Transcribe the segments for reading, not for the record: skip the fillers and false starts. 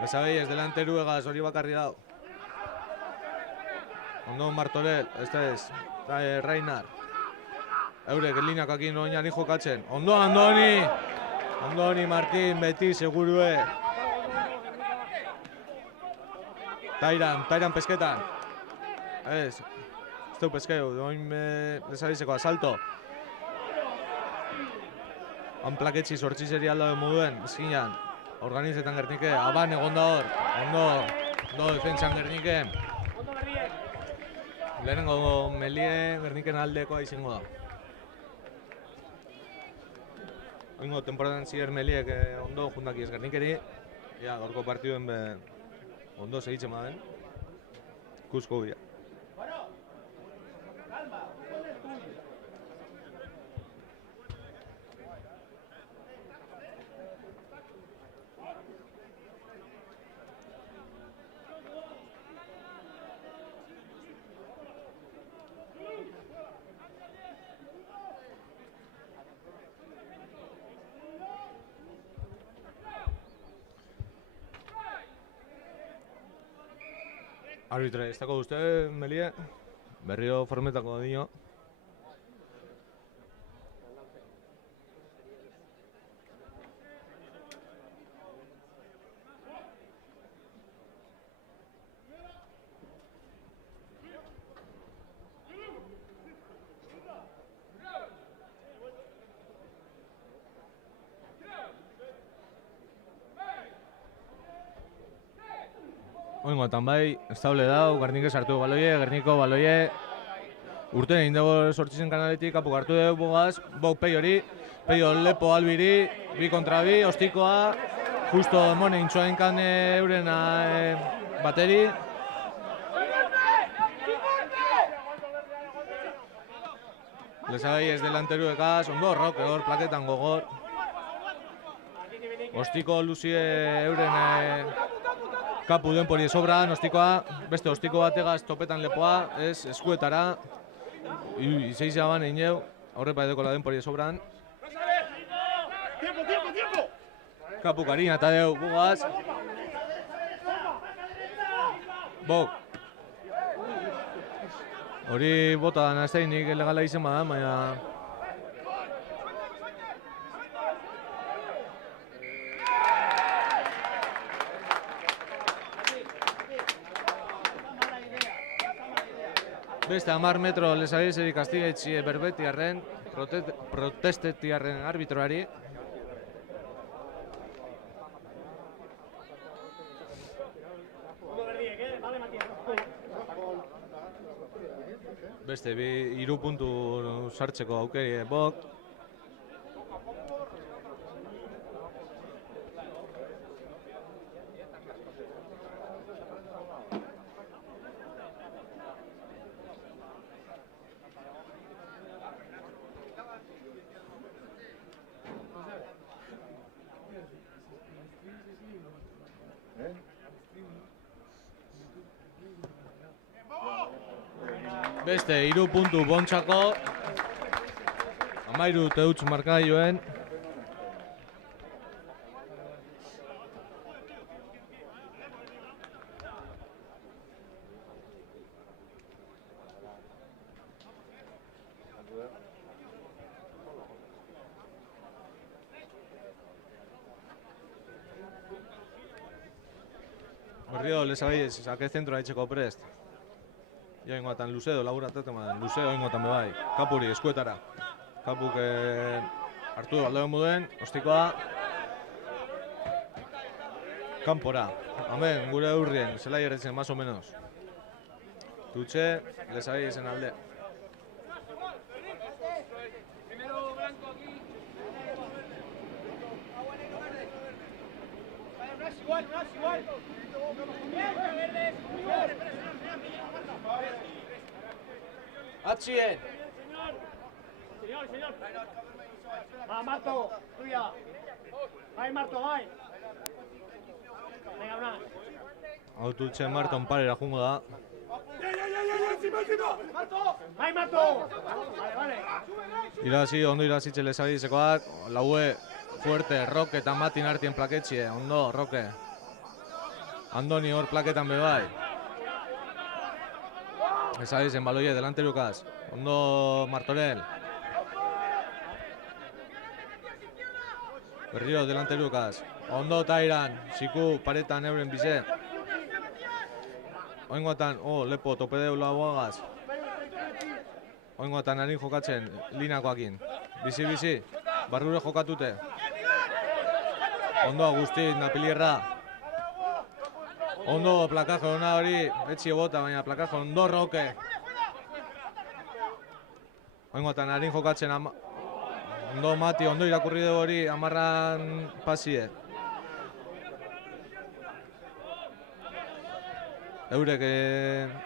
Besabeies delanteru egaz hori bakarri dau. Ondo Martorell, este es Reinar. Eurek lineak akin oinari jokatzen. Ondo Andoni! Andoni Martin, beti segurue. Tairan pesketan. Ez du peskeu, oin desabizeko asalto. Han plaketxi sortzi serialda moduen, eskinan. Organizetan Gernike, aban egon da hor. Ondo defentsan Gernike. Lehenengo Melie Gerniken aldekoa izango da. Oingo temporadan zier Meliek ondo jundaki ez Gernikeri. Ja, gorko partiduen ondo segitzen baden. Kusko bia. Arbitre, ez dago uste, Melie? Berrio formetako dio. Oingoetan bai, ez daule dau, Gernike sartu baloie, Gerniko baloie. Urten egin dago sortzizen kanaletik, kapuk hartu dugu bogaz, bok pei hori, peio lepo albiri, bi kontra bi, ostikoa, justo mone intxoa inkan euren bateri. Lesagai ez delanteru ekaz, ondo horrok, hor plaketan gogor. Ostiko luzie euren kapu denpori sobran, ostikoa, beste ostiko bategaz topetan lepoa, ez eskuetara. Izeizia ban egin jau, aurrepa edeko la denpori sobran. Kapu karina eta deu, bugaz. Bok. Hori bota da nazteinik legala izen badan, baina... Beste 10 metro lesagizerik kastigaitzi berbetiarren, protestetiarren arbitroari. Beste 3 puntu sartzeko aukeri bok. Beste 3 puntu bontxako. 13 teutz markaioen. Berrio, lesabaiez, sake zentroa etxeko prest. Ja ingoatan Luzedo laburataten baden, Luzedo ingoatan bebai. Kapuri, eskuetara. Kapuk hartu du alde moduen, ostikoa. Kanpora. Hemen, gure aurrien, zelai erretzen, más o menos. Tutxe, lesabaiesen alde. Atxien! Señor. Va, Marto, tuya. Bai, Marto, bai. Venga, una. Hau tutxe Marton parera jungo da. Bai, Mato! Vale. Irazi, ondo irazitxe lezabizekoak, laue fuerte, Roque eta Matin artien plaketxie, ondo, Roque. Andoni hor plaketan bebai. Lezabizen baloie, delanterukaz, ondo Martorell. Berriro delanterukaz, ondo Tairan, Siku paretan euren bize. Oingoatan, lepo, topedeu lauagaz. Oingoatan harin jokatzen, linakoakin. Bizi, barrure jokatute. Ondo Agustin, Napilierra. Ondo plakaje hona hori, etxie bota, baina plakaje ondo Roque. Oingoatan harin jokatzen, ondo Mati, ondo irakurri dugu hori, amarran pasie. Eurek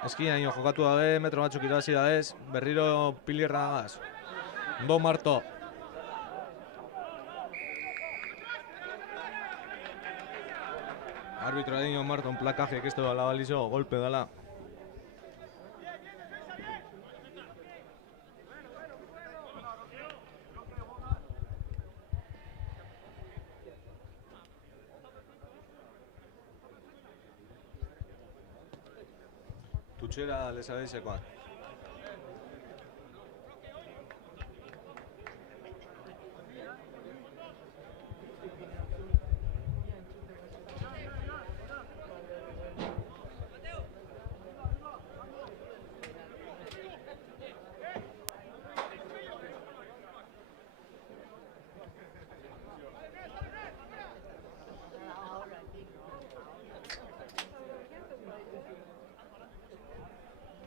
eskinaino jokatu dabe, metro batzuk irabazi dabez, berriro Pilierra dagaz. Ondo Marto. Arbitro adino Marto, un plakaje que esto dala balizo, golpe dala. Tutxera lezabezekoak.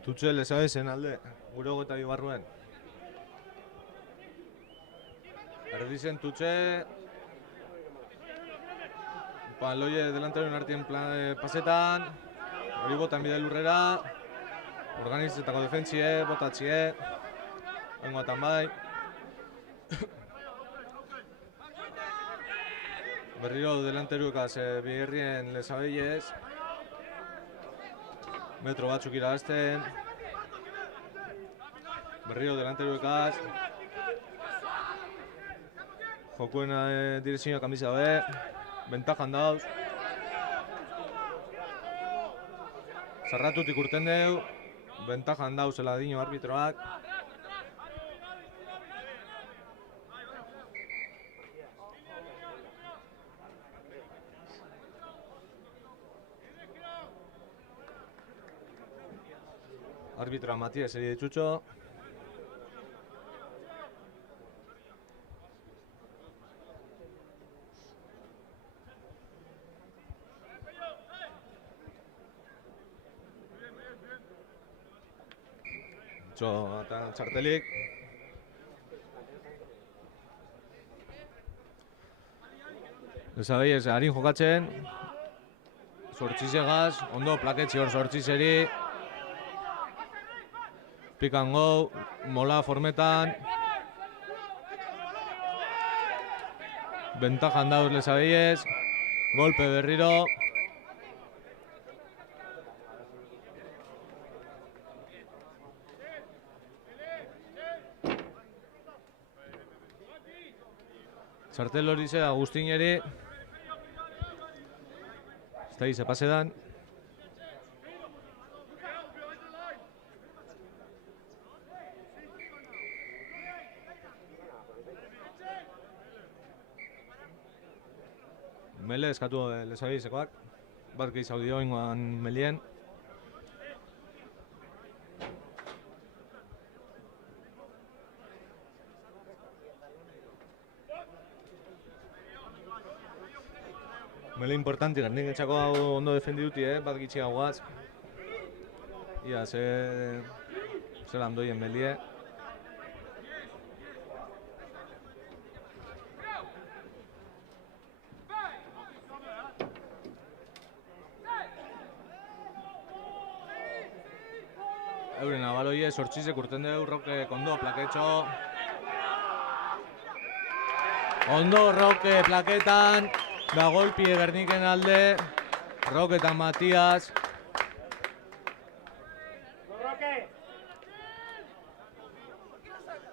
Tutxe lezabezen alde, gure hogeta bibarruen. Erdizen Tutxe. Baloie delanteroen artien pasetan. Hori botan bide lurrera. Organizetako defentsie, botatxie. Oingoatan bai. Berriro delanterukaz biherrien lezabeiez. Metro batzuk irabazten. Berriro delanteruekaz. Jokuena direzioa kamisa be. Bentajan dauz. Zarratutik urten deu. Bentajan dauz eladino arbitroak. Arbitra Matías eri ditutxo. Eta txartelik. Ezabeiz, harin jokatzen. Zortzizegaz, ondo plaketxe hor zortzizeri. Pick and go, mola formetan. Bentajan dauz lezabeiez. Golpe berriro. Txartel hori ze Agustineri. Ez da se pasedan. Mele eskatu lezabeizekoak. Bat gehi zaudio ingoan melien. Mele importanti, gandien etxako ondo defendi duti, bat gitxi guaz. Ia, zelan doien melie. Euren abaloie, sortxizek urten dugu, Roque, ondo, plaketxo. Ondo, Roque, plaketan. Da golpie Gerniken alde. Roque eta Matias. Roque!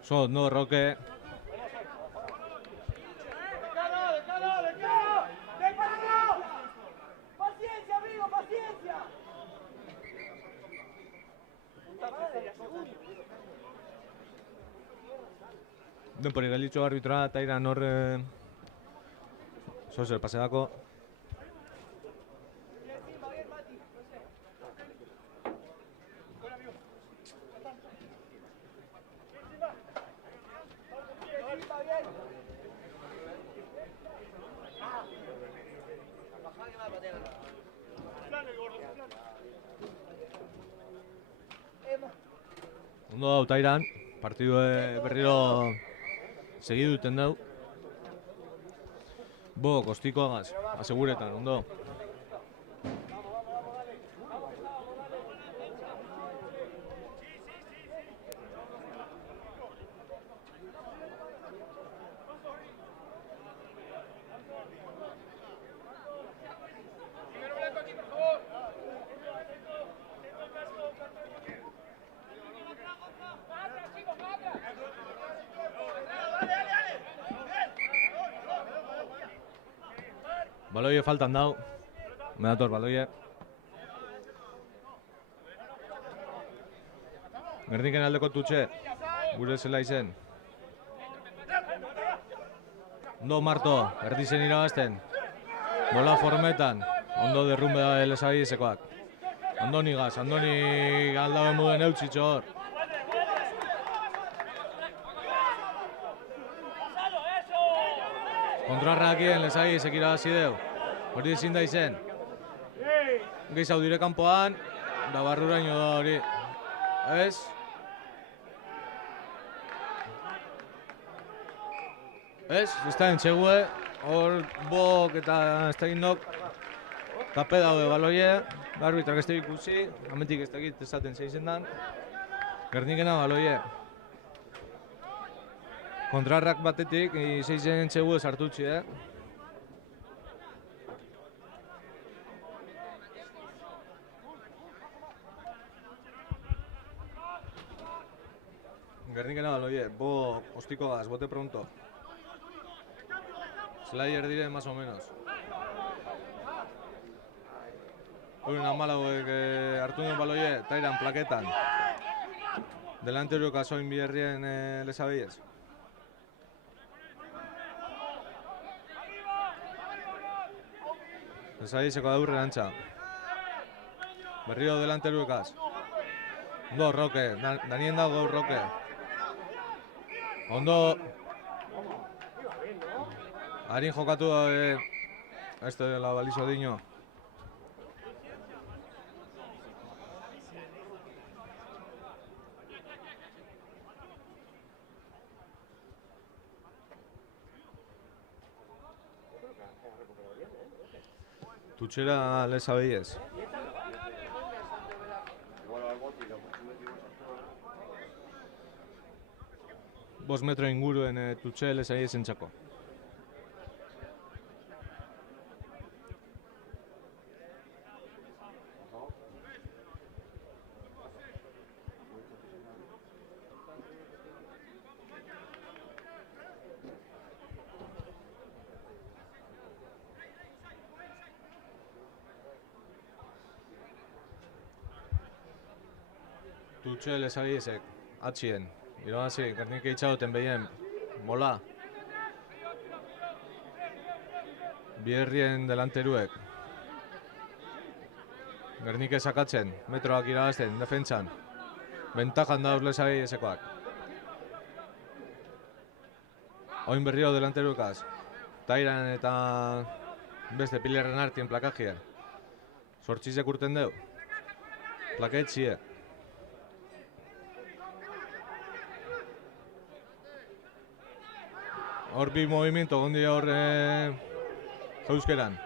Oso ondo Roque. ¡Paciencia, amigo, paciencia! Denporik gelditxo arbitroa, Tairan hor... Zozer, pasedako. Ondo dau Tairan, partidu berriro segidu duten dau. Bo, kostikoagaz, aseguretan, ondo. Baloie faltan dau. Me dator baloie. Gerniken aldeko Tutxe. Gure zela izen. Ondo Marto, erdi zen irabazten. Bola formetan. Ondo derrumbe da elezai ezekoak. Andoni gaz, Andoni aldabe muden eutzitxo hor. Kontrarrakien lezai ezek irabazi deu. Hori ezin da izen. Geizau dire kanpoan, da barruraino da hori. Ez? Ez? Ez da entxegue. Hor bok eta ez da gindok. Kape daude baloie. Arbitrak ez da ikusi. Hamentik ez da egit ezaten zeizen dan. Gernikena baloie. Kontrarrak batetik, zeizen entxegue sartutxi, Gernikena baloie, bo ostiko gaz, bote pronto. Slayer dire, más o menos. Uren amalauek hartu duen baloie, Tairan plaketan. Delantero kasoin biherrien lesabeiez. Lesabeizeko daurre antxa. Berrio delanteruekaz. Ondo Roque, Danien dago Roque. Ondo harin jokatu da este dela balizo dino. Tutxera lezabeiez. Bost metro inguruen Tutxe lezabeiez entzako. Tutxe lezabeiezek, atxien. Irabazi, Gernika itxagoten behien, mola. Biherrien delanteruek. Gernika sakatzen, metroak irabazten, defentsan. Bentajan dauz lezabeizekoak. Oin berrio delanteruekaz. Tairan eta beste pilerren artien plakajien. Sortxizek urten deu. Plaketxie. Hor bi movimiento gondi hor jauzkeran.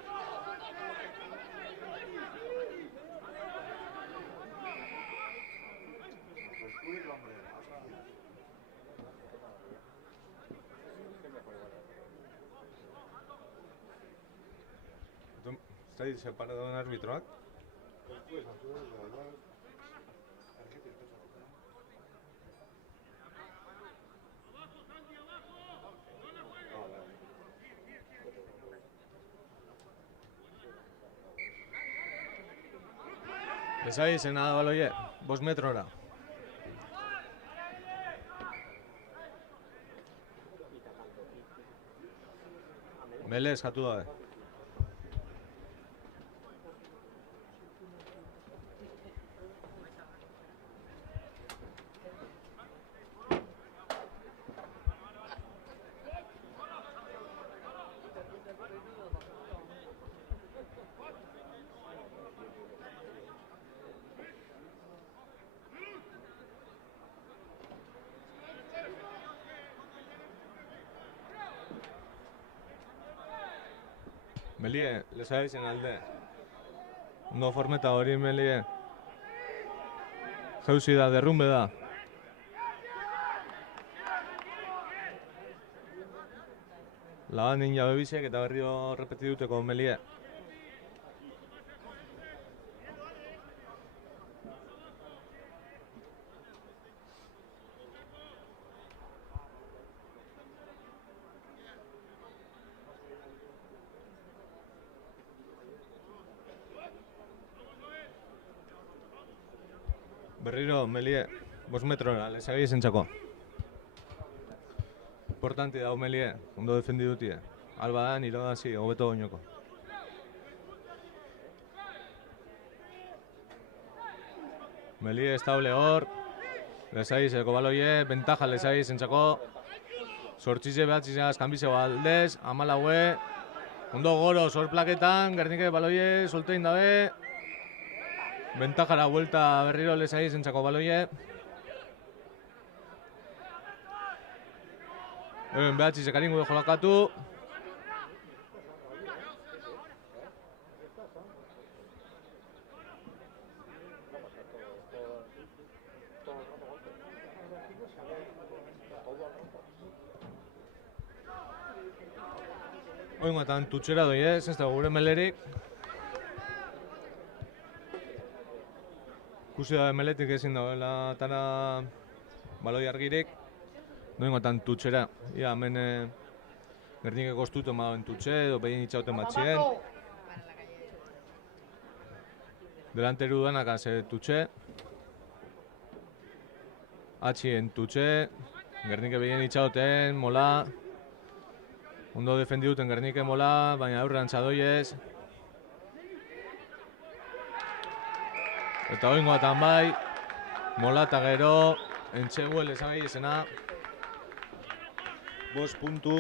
¿Estáis separados de un árbitro? Lesai izena da baloie, 5 metrora. Mele eskatu dabe. Melie, Lesai izen alde. Ondo formeta hori Melie. Jauzi da, derrumbe da. Laban ninja bebizek eta berrio repetiduteko Melie. Berriro, Melie, 5 metrora, Lesai izentzako. Importante da, Melie, ondo defendidutie. Alba da, nire da, zi, hobeto goinoko. Melie ez daule hor. Lesai izeko baloie, bentaja Lesai izentzako. Sortzize behatzizaz, kanbize baldez, 14. Ondo goro, sor plaketan, Gernike baloie, soltein dabe. Bentajara vuelta berriro Lesai izentzako baloie. Hemen behatzizek aringu jolakatu. Oingoetan tutxera doi ez da gure melerik. Ikusi da meletik ezin dagoela tara baloi argirik. Oingoetan tutxera. Ia, hemen Gernike kostuten badauen tutxe, edo behin itxauten batxien. Delanteru duenak haze tutxe. Atxien tutxe. Gernike behin itxauten, mola. Ondo defendiduten Gernike mola, baina aurrean txadoiez. Eta oingoatan bai, mola eta gero, entxegu Lesai izena. 5 puntu.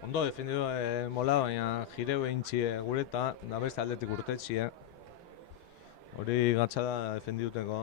Ondo defendidu mola, baina jireu egintxie gureta, da beste aldetik urtetxie. Hori gatsa da defendiduteko.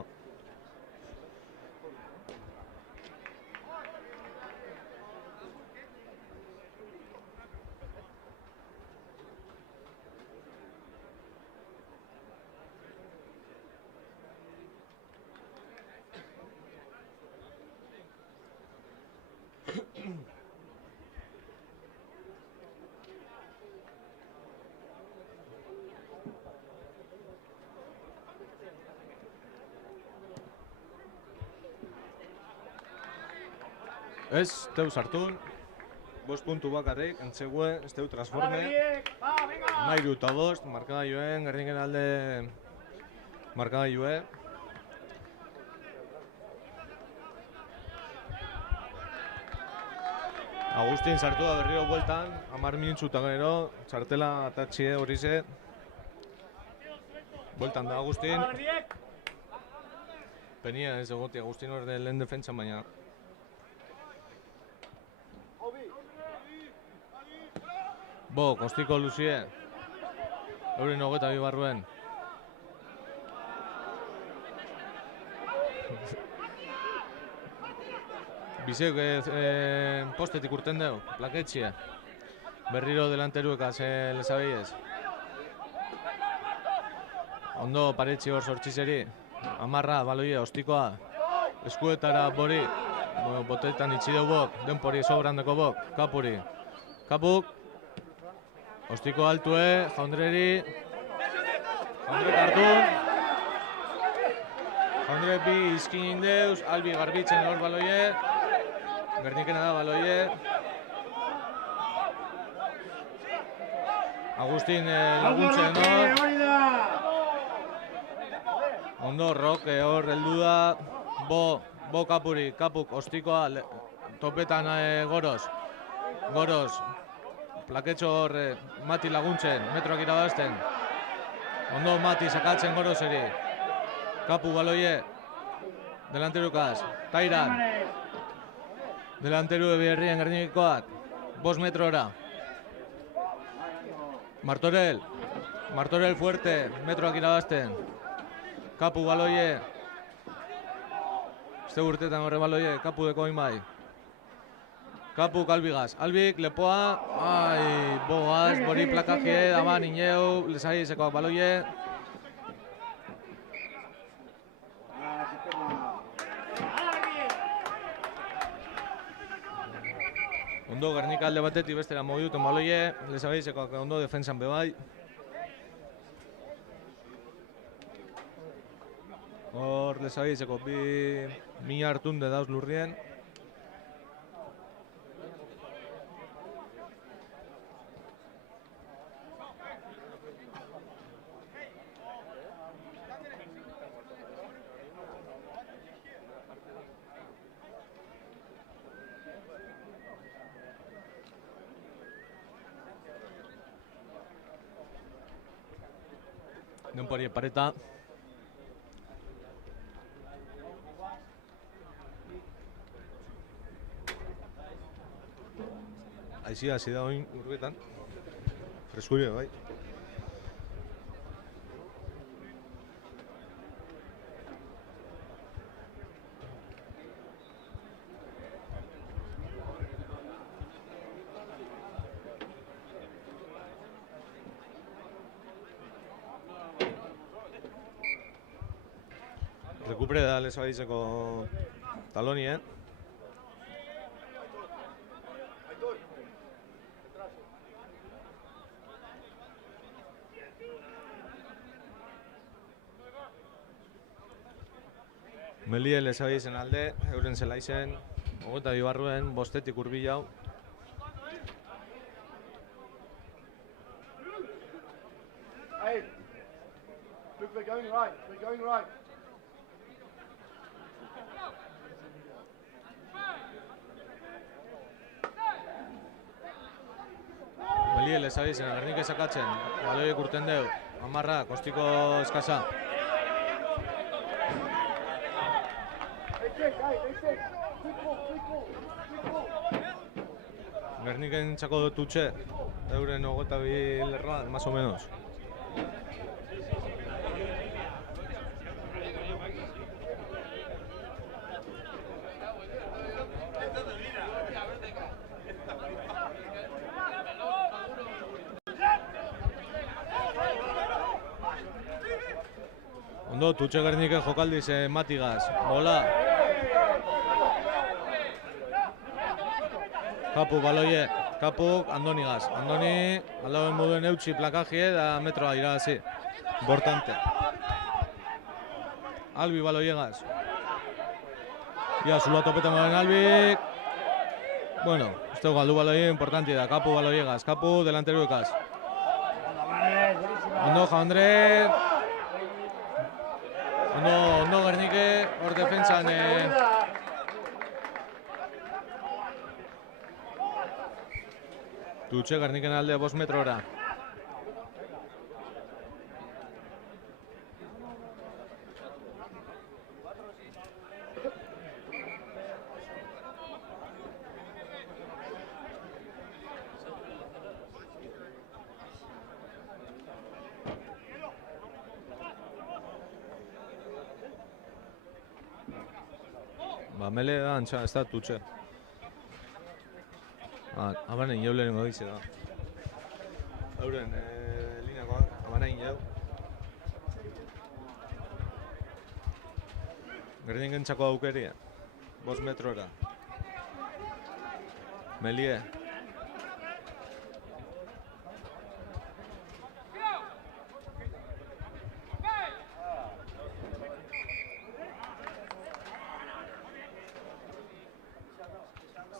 Ez, teu sartun. 5 puntu bakarrik, entzegue, ez teu transforme. Mairu eta 5, markagailuen, Gerniken alde markagailue. Agustin sartu da berriro bueltan, 10 minutzu eta gero, txartela atatxie hori ze. Bueltan da Agustin. Penia ez egoti, Agustin hori lehen defentsan baina. Bo, kostiko luzie. Eurin 22 barruen. Bizek postetik urten deu, plaketxia. Berriro delanteruek Lesabeiez. Ondo paretxi hor sortxizeri. Amarra, baloia, ostikoa. Eskuetara bori. Botetan itxideu bok. Denpori sobrandeko bok. Kapuri. Kapuk. Ostiko altue, Jaundreri. Jaundrek hartu. Jaundre bi izkin indeuz, Albi garbitzen hor baloie. Gernikena da baloie. Agustin laguntzen hor. Ondo Roque hor heldu da. Bo Kapuri, Kapuk ostikoa topetan Goros. Goros. Plaketxo hor Mati laguntzen, metroak irabazten. Ondo Mati sakatzen Goroseri. Kapu baloie. Delanterukaz. Tairan. Delanteru Ebiherrien Gernikoak. 5 metrora. Martorell. Martorell fuerte, metroak irabazten. Kapu baloie. Este urtetan horre baloie, Kapu deko imai. Kapu Albigaz. Albik, lepoa. Ai, bogaz, bori plakajie, daban ineu, lesai zekoak baloie. Ondo Gernika alde batetik bestera mogi duten baloie, lesai zekoak ondo defensan bebai. Hor lesai zeko bi mina hartunde dauz lurrien. Denpori pareta. Aizia hasi da oin urbetan. Freskuria bai. Rekupere da lesabizeko talonien. Melie lesabizen alde, euren zelaizen, hogeta bibarruen, bostetik hurbil hau. Hey, look, we're going right, we're going right. Melie lesabizen, Gernik esakatzen, baloiek urten deu, amarra, kostiko eskasa. Gerniken txako dututxe, euren hogeta bi lerroan, más o menos. Ondo, tutxe Gerniken jokaldiz Matigaz, bola. Kapu baloie, Kapuk, Andonigaz. Andoni, aldauen moduen eutxi plakajie da metroa irabazi. Importante. Albi baloiegaz. Ia, zula topetan garen Albik. Bueno, ez dugu galdu baloie importante da. Kapu baloiegaz, Kapu delanteruekaz. Ondo Jaundre. Ondo Gernike, hor defentsan. Tutxe Gerniken aldea 5 metrora. Ba, mele da antxa, ez da tutxe. Abanein jau lehenengo dize da. Euren lineakoak, abanein jau. Gerniken txako aukeria. 5 metrora. Melie.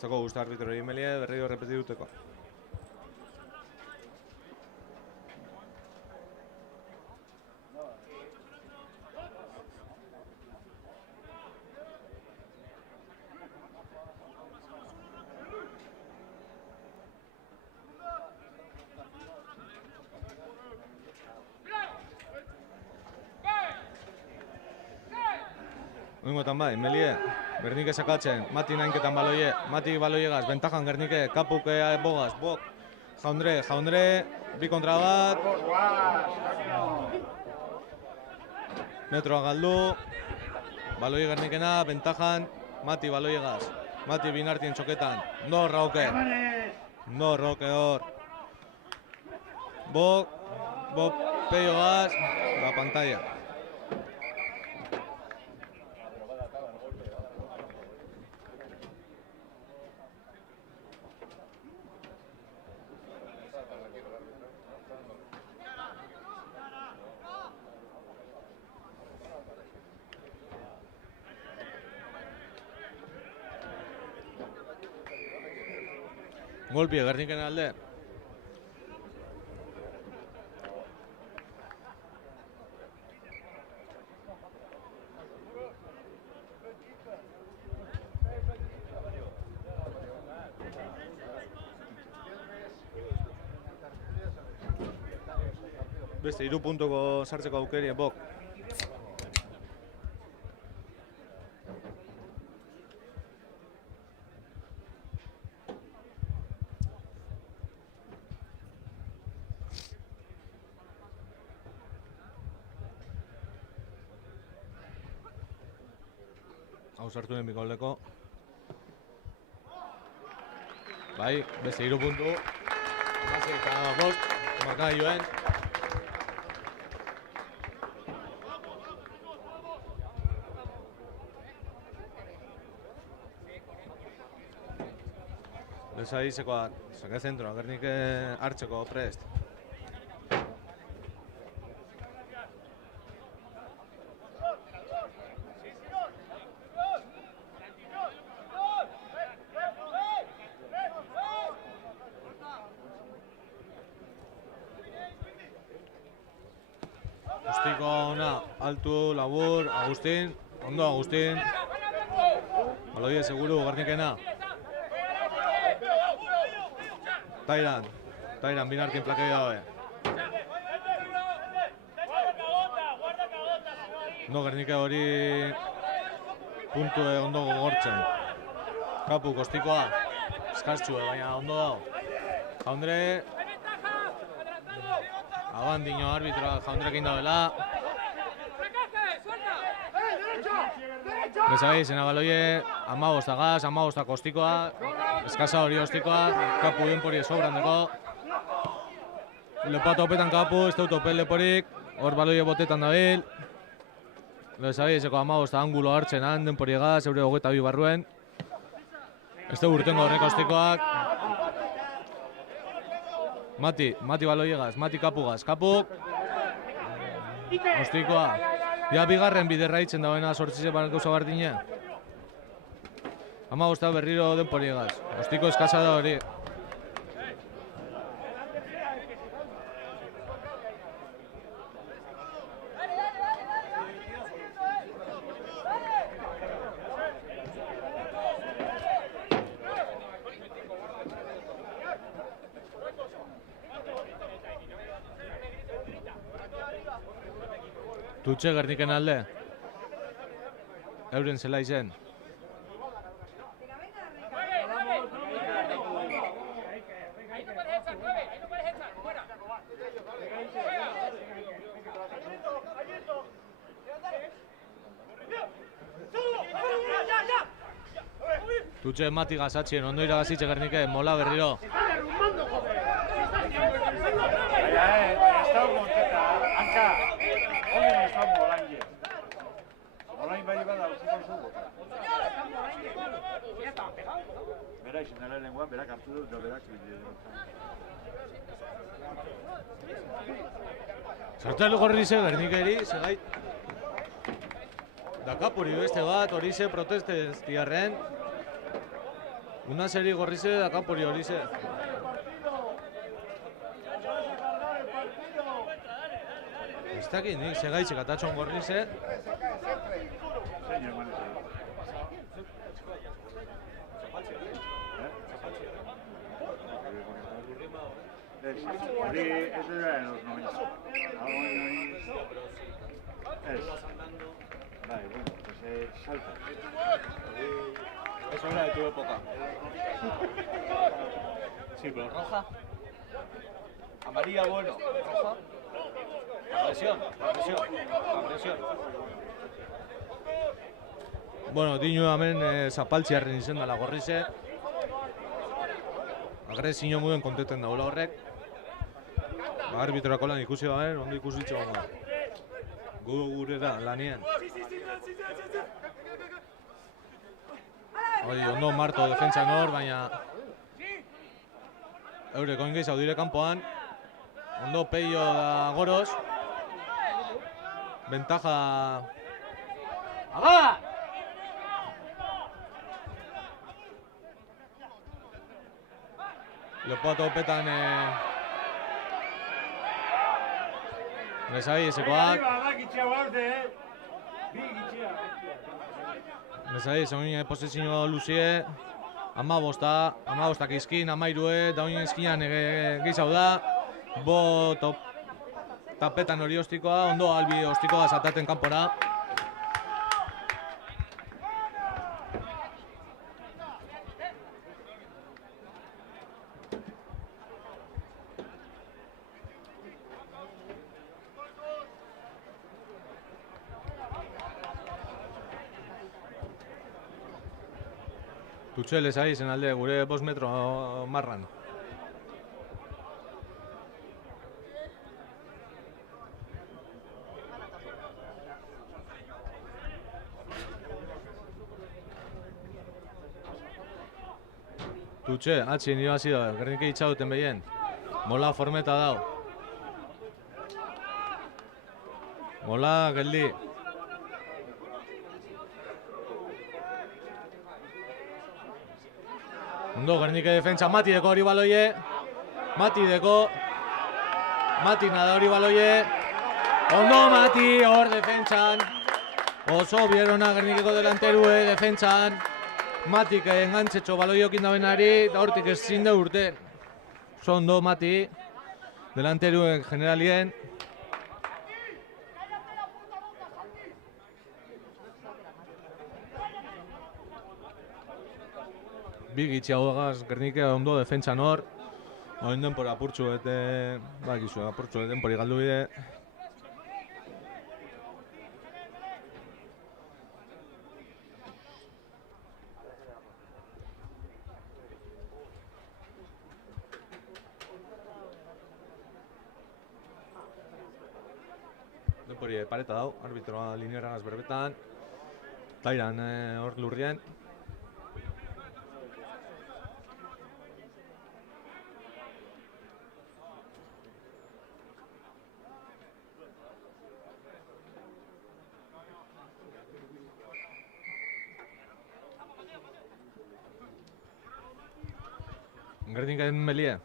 zako guzti arbitro egin melie, berriro repetituteko. Oingotan bai, Melie, Gernike sakatzen, Mati nainketan baloie, Mati baloiegaz, bentajan Gernike, Kapuk bogaz, Bok, Jaundre, bi kontra bat, metroa galdu, baloi Gernikena, bentajan, Mati baloiegaz, Mati binartien txoketan, no Rauke hor, Bok, peio gaz, la pantalla. Golpie Gerniken alde. Beste 3 puntuko sartzeko aukerien Bok. Hau sartu den bikoldeko. Bai, beste 3 puntu. Hasi eta bost, marka joen. Lesa izekoak, sake zentro, Gernike hartzeko prest. Ostiko ona, altu, labur, Agustin, ondo Agustin. Baloie seguru, Gernikena. Tairan, binartien plakei dabe. No, Gernike hori puntu ondo gogortzen. Kapu, kostikoa, eskartxue, baina ondo dago. Jaundre, abandino arbitroa Jaundrekin dabela. Bezagei, zena baloie, 15 gaz, 15 kostikoa, eskasa hori ostikoa, Kapu denpori sobran dago. Lepoa topetan Kapu, ez dut topel leporik, hor baloie botetan dabil. Bezagei, ezeko 15 angulo hartzen han denpori egaz, eure 22 barruen. Ez dut urtengo horreko ostikoak. Mati baloiegaz, Mati Kapugaz, Kapuk. Ostikoa. Ja, bigarren biderra itzen dagoena sortzize gauza bardine. 15 berriro denporiegaz. Ostiko eskasa da hori. Tutxe Gerniken alde. Euren zela izen. Tutxe Mati gazatzen, ondo iragazitxe Gernike, mola berriro. Sartu gorri ze Gernikeri, segait. Dakapuri beste bat, hori ze proteste ez diarren. Una seri gorrize da kapori horize. Ez dakit nik, segaitxik atatxon gorrize. Hori, eso era en los 90. Vale, bueno, pues salta. Eso era de tu época. Sí, pero roja. Amarilla, bueno. Roja. Presión. Bueno, diño hemen zapaltziarren izen dela gorrize. Agresio muden kontenten dagoela horrek. Arbitrako lan ikusi gaben, ondo ikusitxe gongo. Gure da, lanien. Ondo Marto defentsan hor, baina eurek oingeiz haudire kanpoan. Ondo Peio da Goros. Ventaja... ¡Aga! Lepoa topetan... Nesai esekoak. Nesai, zegoen posizio luzie. 15 izkin, 13, da oinen izkinan gehizau da. Bo tapetan hori ostikoa, ondo albi ostikoa zataten kanpora. Tutxel ez ari zen alde gure 5 metro marran. Tutxe, atxin irabazi da, Gernike itxauten behien. Mola formeta dau. Mola geldi. Ondo, Gernike defentsa, Mati deko hori baloie. Mati nada hori baloie. Ondo Mati, hor defentsan. Oso bierona Gernikeko delanterue defentsan. Matik engantzetxo baloiokin dabenari, da hortik ezin da urte. Oso ondo Mati, delanteruen generalien. Bi gitxi hauegaz Gernike ondo defentsan hor. Oin denpora apurtxu bete, bakizu, apurtxu denpori galdu bide. Denpori pareta dau, arbitroa linearagaz berbetan. Tairan hor lurrien. Gernikearen melie.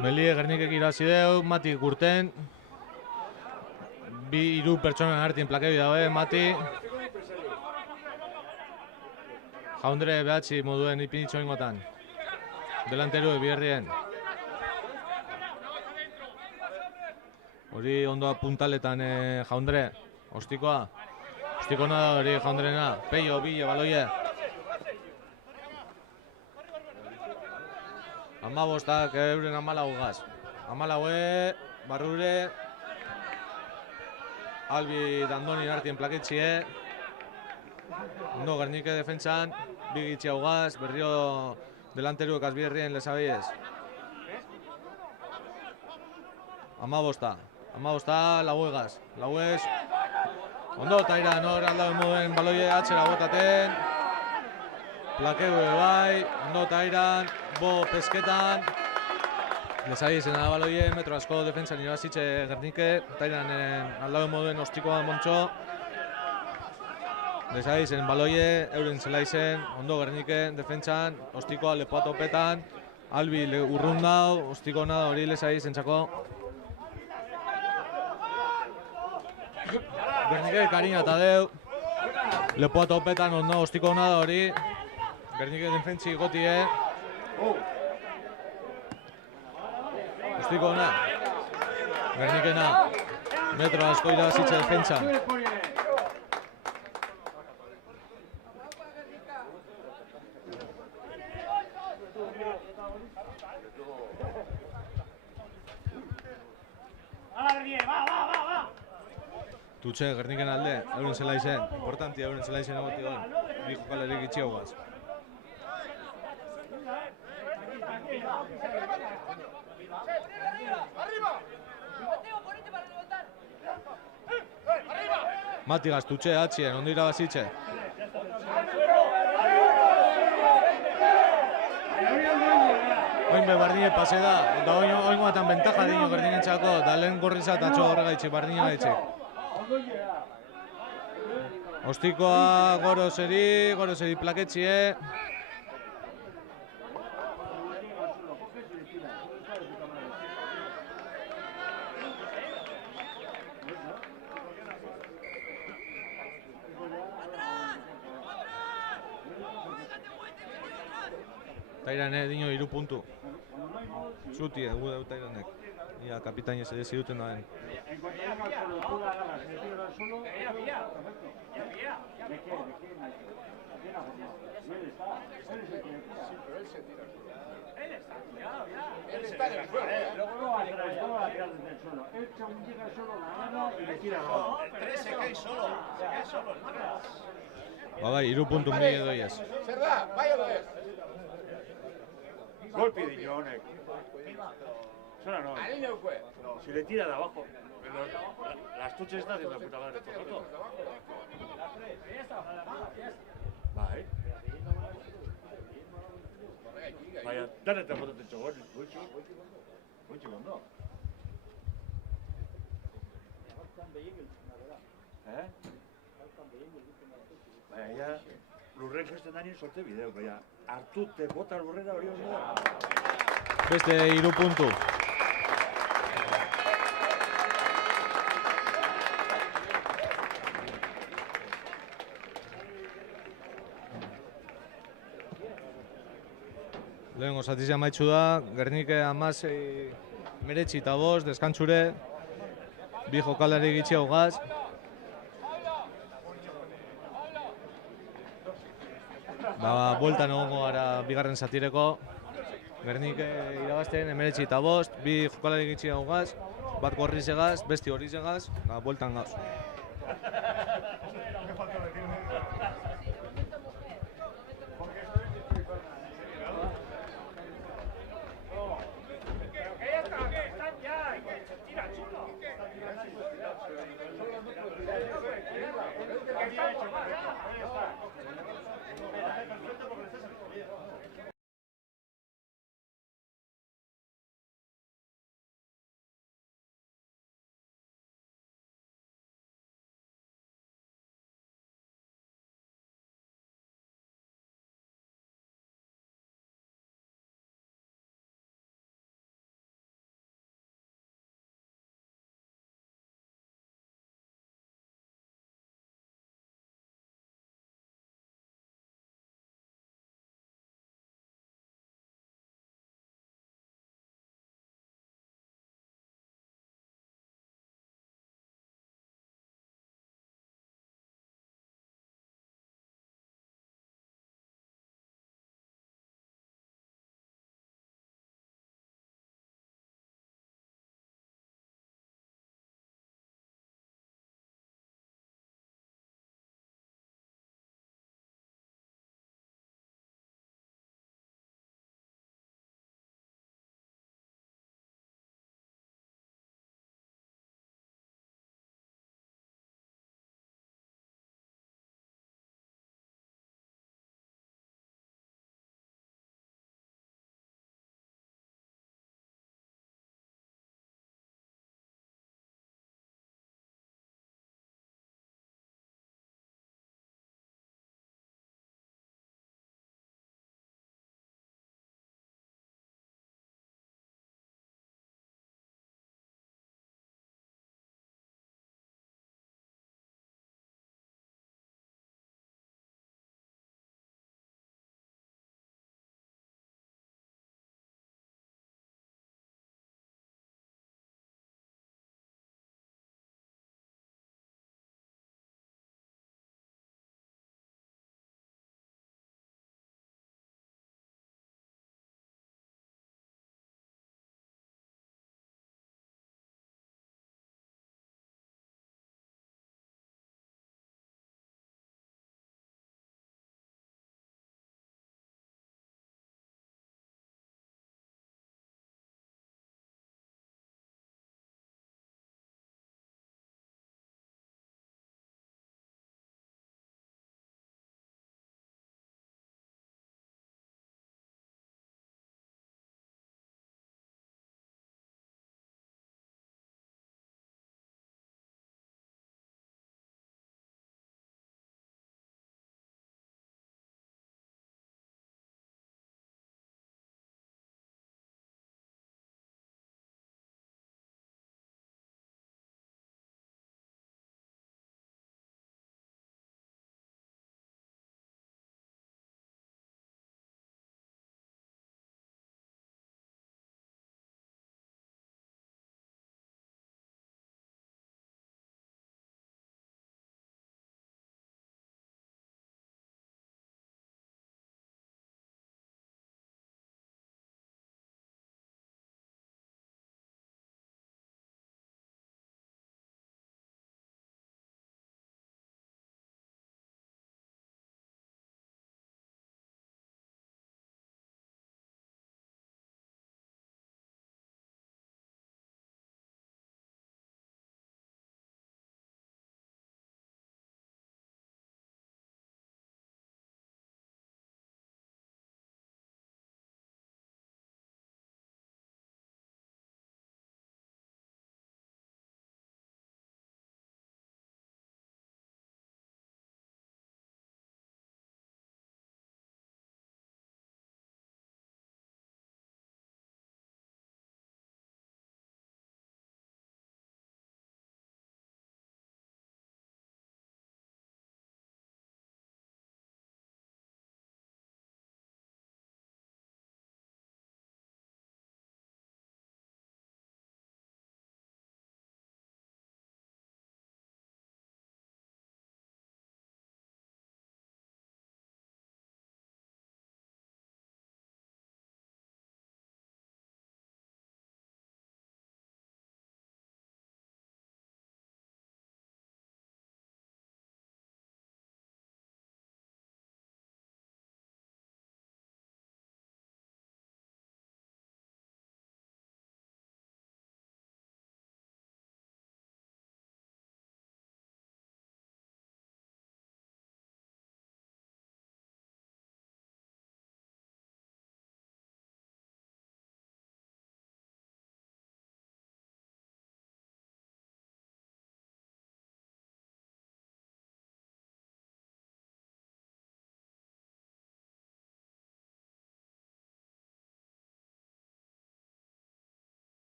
Melie Gernikek irabazi deu, Mati urten. 2-3 pertsonan artien plakebi dabe, Mati. Jaundre behatzi moduen ipinitxo ingotan. Delanteru bierrien. Hori ondoa puntaletan Jaundre. Ostikoa. Ostikona da hori Jaundrena. Peio, bile, baloie. 15 euren 14 gaz. 14 Barrure. Albi Dandoni artien plaketxie. Ondo Gernike defentsan, bi gitxi haugaz, berrio delanteruek azbierrien lezabeiez. 15, lauegaz, lauez, Ondo, Tairan hor aldauen moduen baloie atxera botaten. Plakeu bai, ondo Tairan, bo pesketan. Lesai izena da baloie, metro asko defentsan irabazitxe Gernike. Tairanen aldauen moduen ostikoa Montxo. Lesai izen baloie, euren zela izen, ondo Gernike defentsan, ostikoa lepoa topetan. Albi urrun dau, ostiko hona hori Lesai izentzako. Gernike Karina eta deu. Lepoa topetan ondo ostiko hona da hori. Gernike defentsi gotie. Ostiko hona. Gernikena. Metro asko irabazitxe defentsa. Tutxe, Gerniken alde, euren zela izen. Importantia euren zela izen egoti guen. Bi jokalerik itxiagoaz. Matigaz, Tutxe, atxien, ondo irabazitxe. Oin be Bardine pase da, eta oin guatan bentaja dino Gerdinentzako, da lehen gorriza eta atxo horregaitxik, Bardine gaitxik. Ostikoa goroseri plaketxie. Tairane dino 3 puntu. Zuti egu dau Tairanek. Ia kapitainez ere ziduten daen. Bai, 3 puntu mi edo iaz. Zer da, bai edo ez? Golpe de honek. Zora no. Ari neukue. Si le tira de abajo. Pero las tuches estas de la puta madre. Bai. Baina, danetan botaten txogon. Gutxi ondo. Baina, ja, lurren gesten danien sorte bideo, baina, hartute bota lurrera hori ondo da. Beste 3 puntu. Lehengo zatizia maitxu da, Gernike 16, Meretxi eta 5, deskantzure. 2 jokalari gitxiago gaz. Bueltan egongo gara bigarren zatireko. Gernike irabazten, Meretxi eta 5, 2 jokalari gitxiago gaz. Bat gorri segaz, besti hori segaz, bueltan gauz.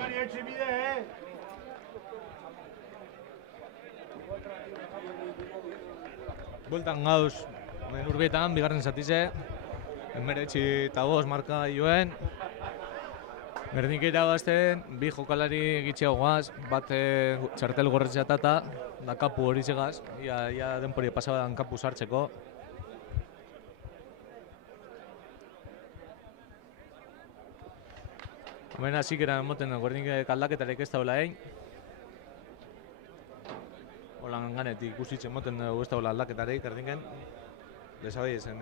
Nari etxe bide, Bueltan gauz, urbietan, bigarren zatize. Emeretzi eta bost marka joen. Gernik irabazten, bi jokalari gitxiagoaz, bat txartel gorretxatata, da kapu hori zegaz, ia denpori pasaban kapu sartzeko. Hemen hasik eran moten Gernik aldaketarik ez daula egin. Holan ganetik ikusitzen moten dugu ez daula aldaketarik Gerniken. Lezabai ezen...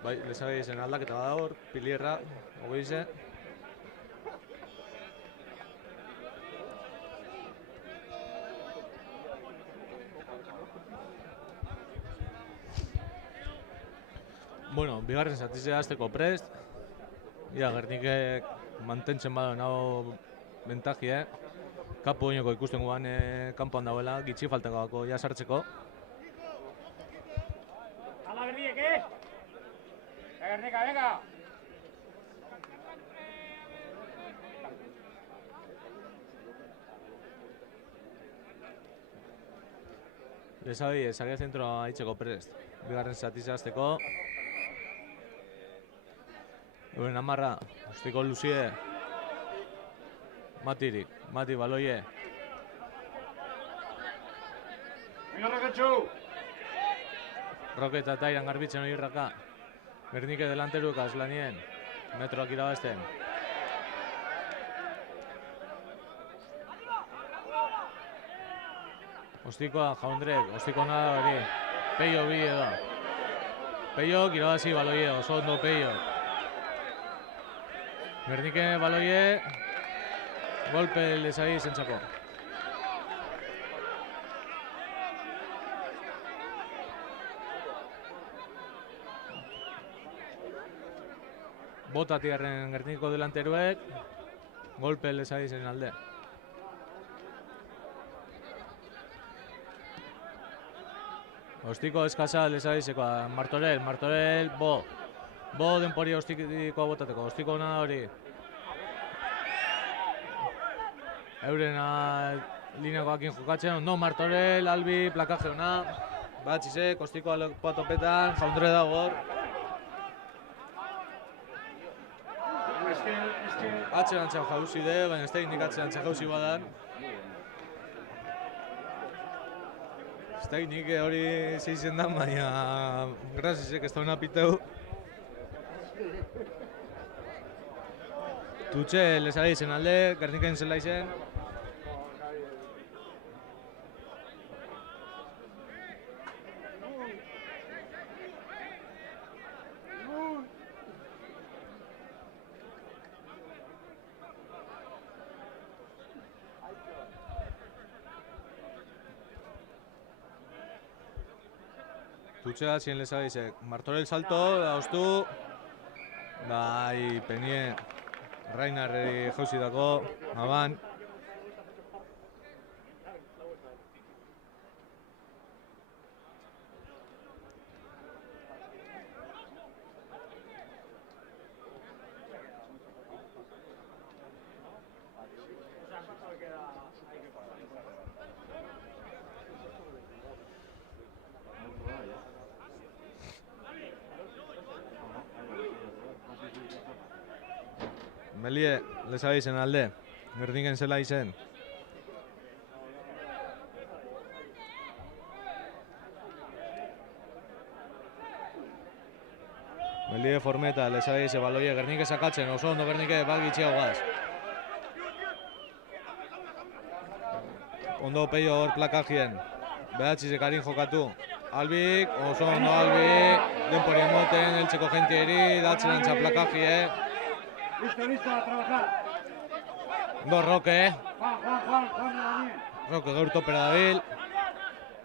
Bai, lezabai ezen aldaketa da hor, Pilierra, Ogoize. Bueno, bigarren zatizea azteko prest. Ia, Gernikek mantentzen badoen hau bentaji, Kapu oinoko ikusten guan kanpoan dagoela, gitxi faltakako ja sartzeko. Ala Gerniek, Gernika, venga! Lezabi, ezagia zentroa haitzeko prest. Bigarren zatizea azteko. Euren amarra, ustiko Luzie. Matirik, Mati baloie. Venga, Roketxu! Roke eta Tairan garbitzen hori irraka. Gernike delanteruk azlanien. Metroak irabazten. Ostikoa Jaundrek, ostiko nada hori. Peio bi edo. Peio irabazi baloie, oso ondo Peio. Gernike baloie. Golpe lezai zentzako. Botatiarren Gernikeko delanteruek. Golpe lezai zen alde. Ostiko eskasa lezaizekoa, Martorell, Bo. Bo denpori ostikoa botateko, ostiko hona hori. Eurena lineakoakin jokatzen, ondo Martorell, Albi, plakaje hona. Batxizek, ostikoa lepoa topetan, Jaundre dago hor. Atzerantzan jauzi de, baina ez teknik atzerantzan jauzi badan. Ez teknik hori zeizen dan, baina grazizek ez da hona piteu. Tutxe lezara izen alde, Gerniken zela izen. Tutxea zien lezara izek. Martorell salto, da ostu. Bai, Penie. Rainarri jauzi dago, aban. Melie, lezara izen alde, Gerniken zela izen. Melie formeta, lezara izen baloie, Gernike sakatzen, oso ondo Gernike balgitxiagoaz. Ondo Peio hor plakajien, behatxizek harin jokatu. Albik, oso ondo Albik, denpori emoten, eltseko jentieri, datzerantza plakajie. Listo, a trabajar. Ondo Roke, Juan, Daniel. Roke gaur topera dabil.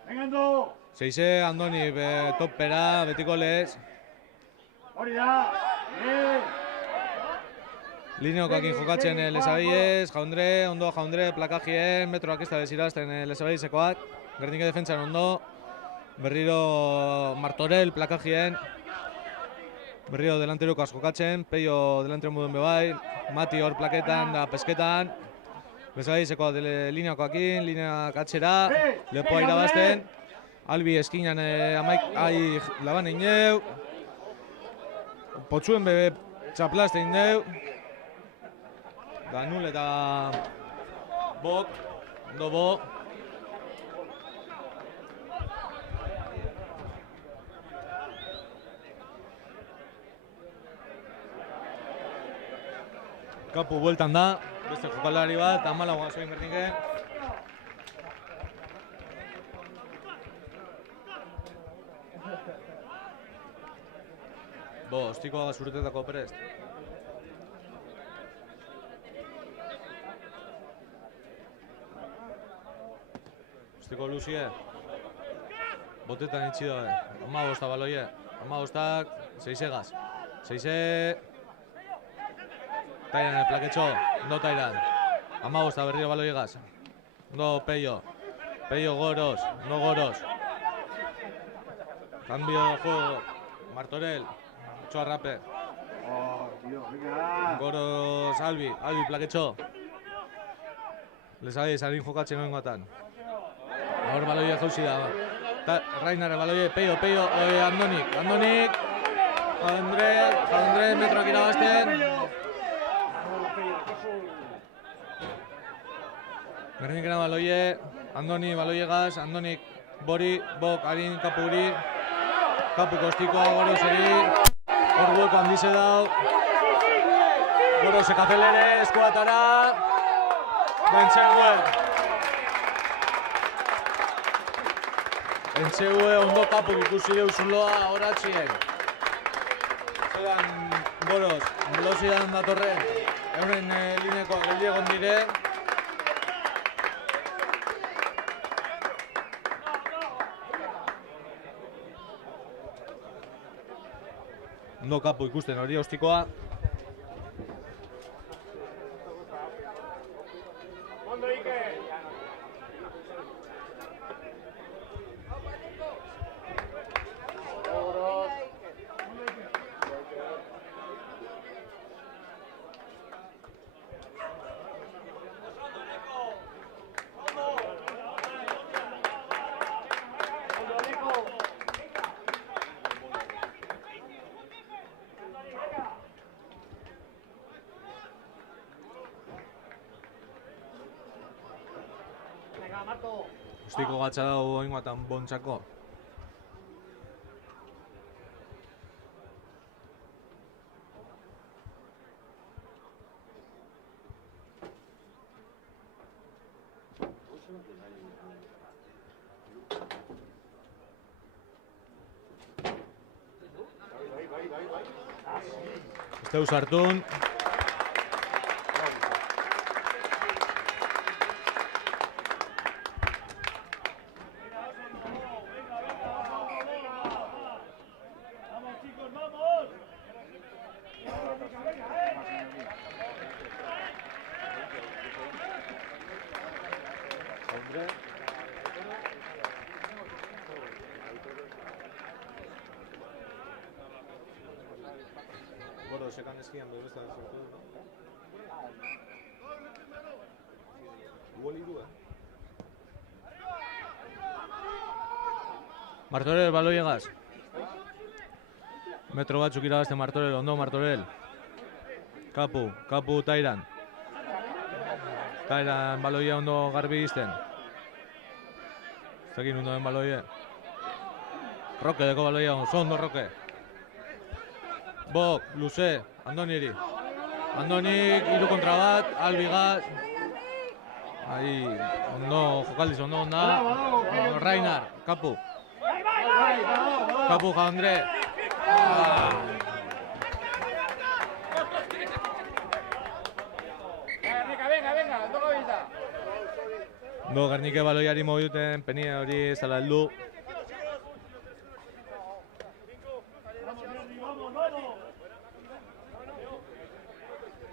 Venga, Ando. Seize, Andoni, topera, betiko lez. Hori da. Lineokoakin jokatzen lezabiez, Jaundre, ondo Jaundre, plakajien, metroak ez da bezirazten lezabiezekoak. Gernike defentsan ondo. Berriro Martorell, plakajien. Berriro delanteroko asko katzen, Peio delantero moduen bebai, Mati hor plaketan da pesketan. Bezagaizeko lineakoakin, lineak atzera, lepoa irabazten. Albi eskinan laban egin deu. Potzuen bebe txaplazte egin deu. Ganul eta Bok, ondo Bo. Kapu bueltan da, beste jokalari bat, 14 zoin Gernike. Bo, ostikoa zuretetako prest. Ostiko luzie. Botetan itxi dabe. 15 baloie. 15-ak, 6-egaz. 6 Tairan plaketxo, ondo Tairan. 15 berriro baloiegaz. Ondo Peio. Peio Goros, ondo Goros. Cambio de juego. Martorell. Ochoa Rape. Goros Albi plaketxo. Lezagaiz, harin jokatzen noen guatan. Hor baloia jauzi da. Rainare baloie, Peio, Andonik. Andre metroak irabazten. Gernikena baloie, Andoni baloiegaz, Andonik Bori, Bok, Arin, Kapuri. Kapu kostikoa, Goroseri. Hor bueko handize dau. Gorosek azelere, eskuatara. Entzegue ondo kapu ikusi deuzuloa horatxien. Zeran Goros, velocidan datorren. Euren lineko geldiegon dire. Ondo kapu ikusten hori ostikoa. Ostiko gatza dago oingoatan bontzako. Esteu sartun. Goro, sekan eskian behu ez da sortu dut. Igual iru, Martorell, baloiegaz. Metro batzuk irabazten Martorell, ondo Martorell. Kapu Tairan. Tairan baloia ondo garbi izten. Zekin ondo den baloie. Roke deko baloia ondo Roke. Bok, luze, Andoniri. Andonik, 3 kontra bat, Albigat. Ondo, jokaldiz, ondo onda. Rainar, Kapu. Kapu, Jaundre. Venga, toka bilda. Ondo, Gernike baloiari mobiuten, penia hori ez dela heldu.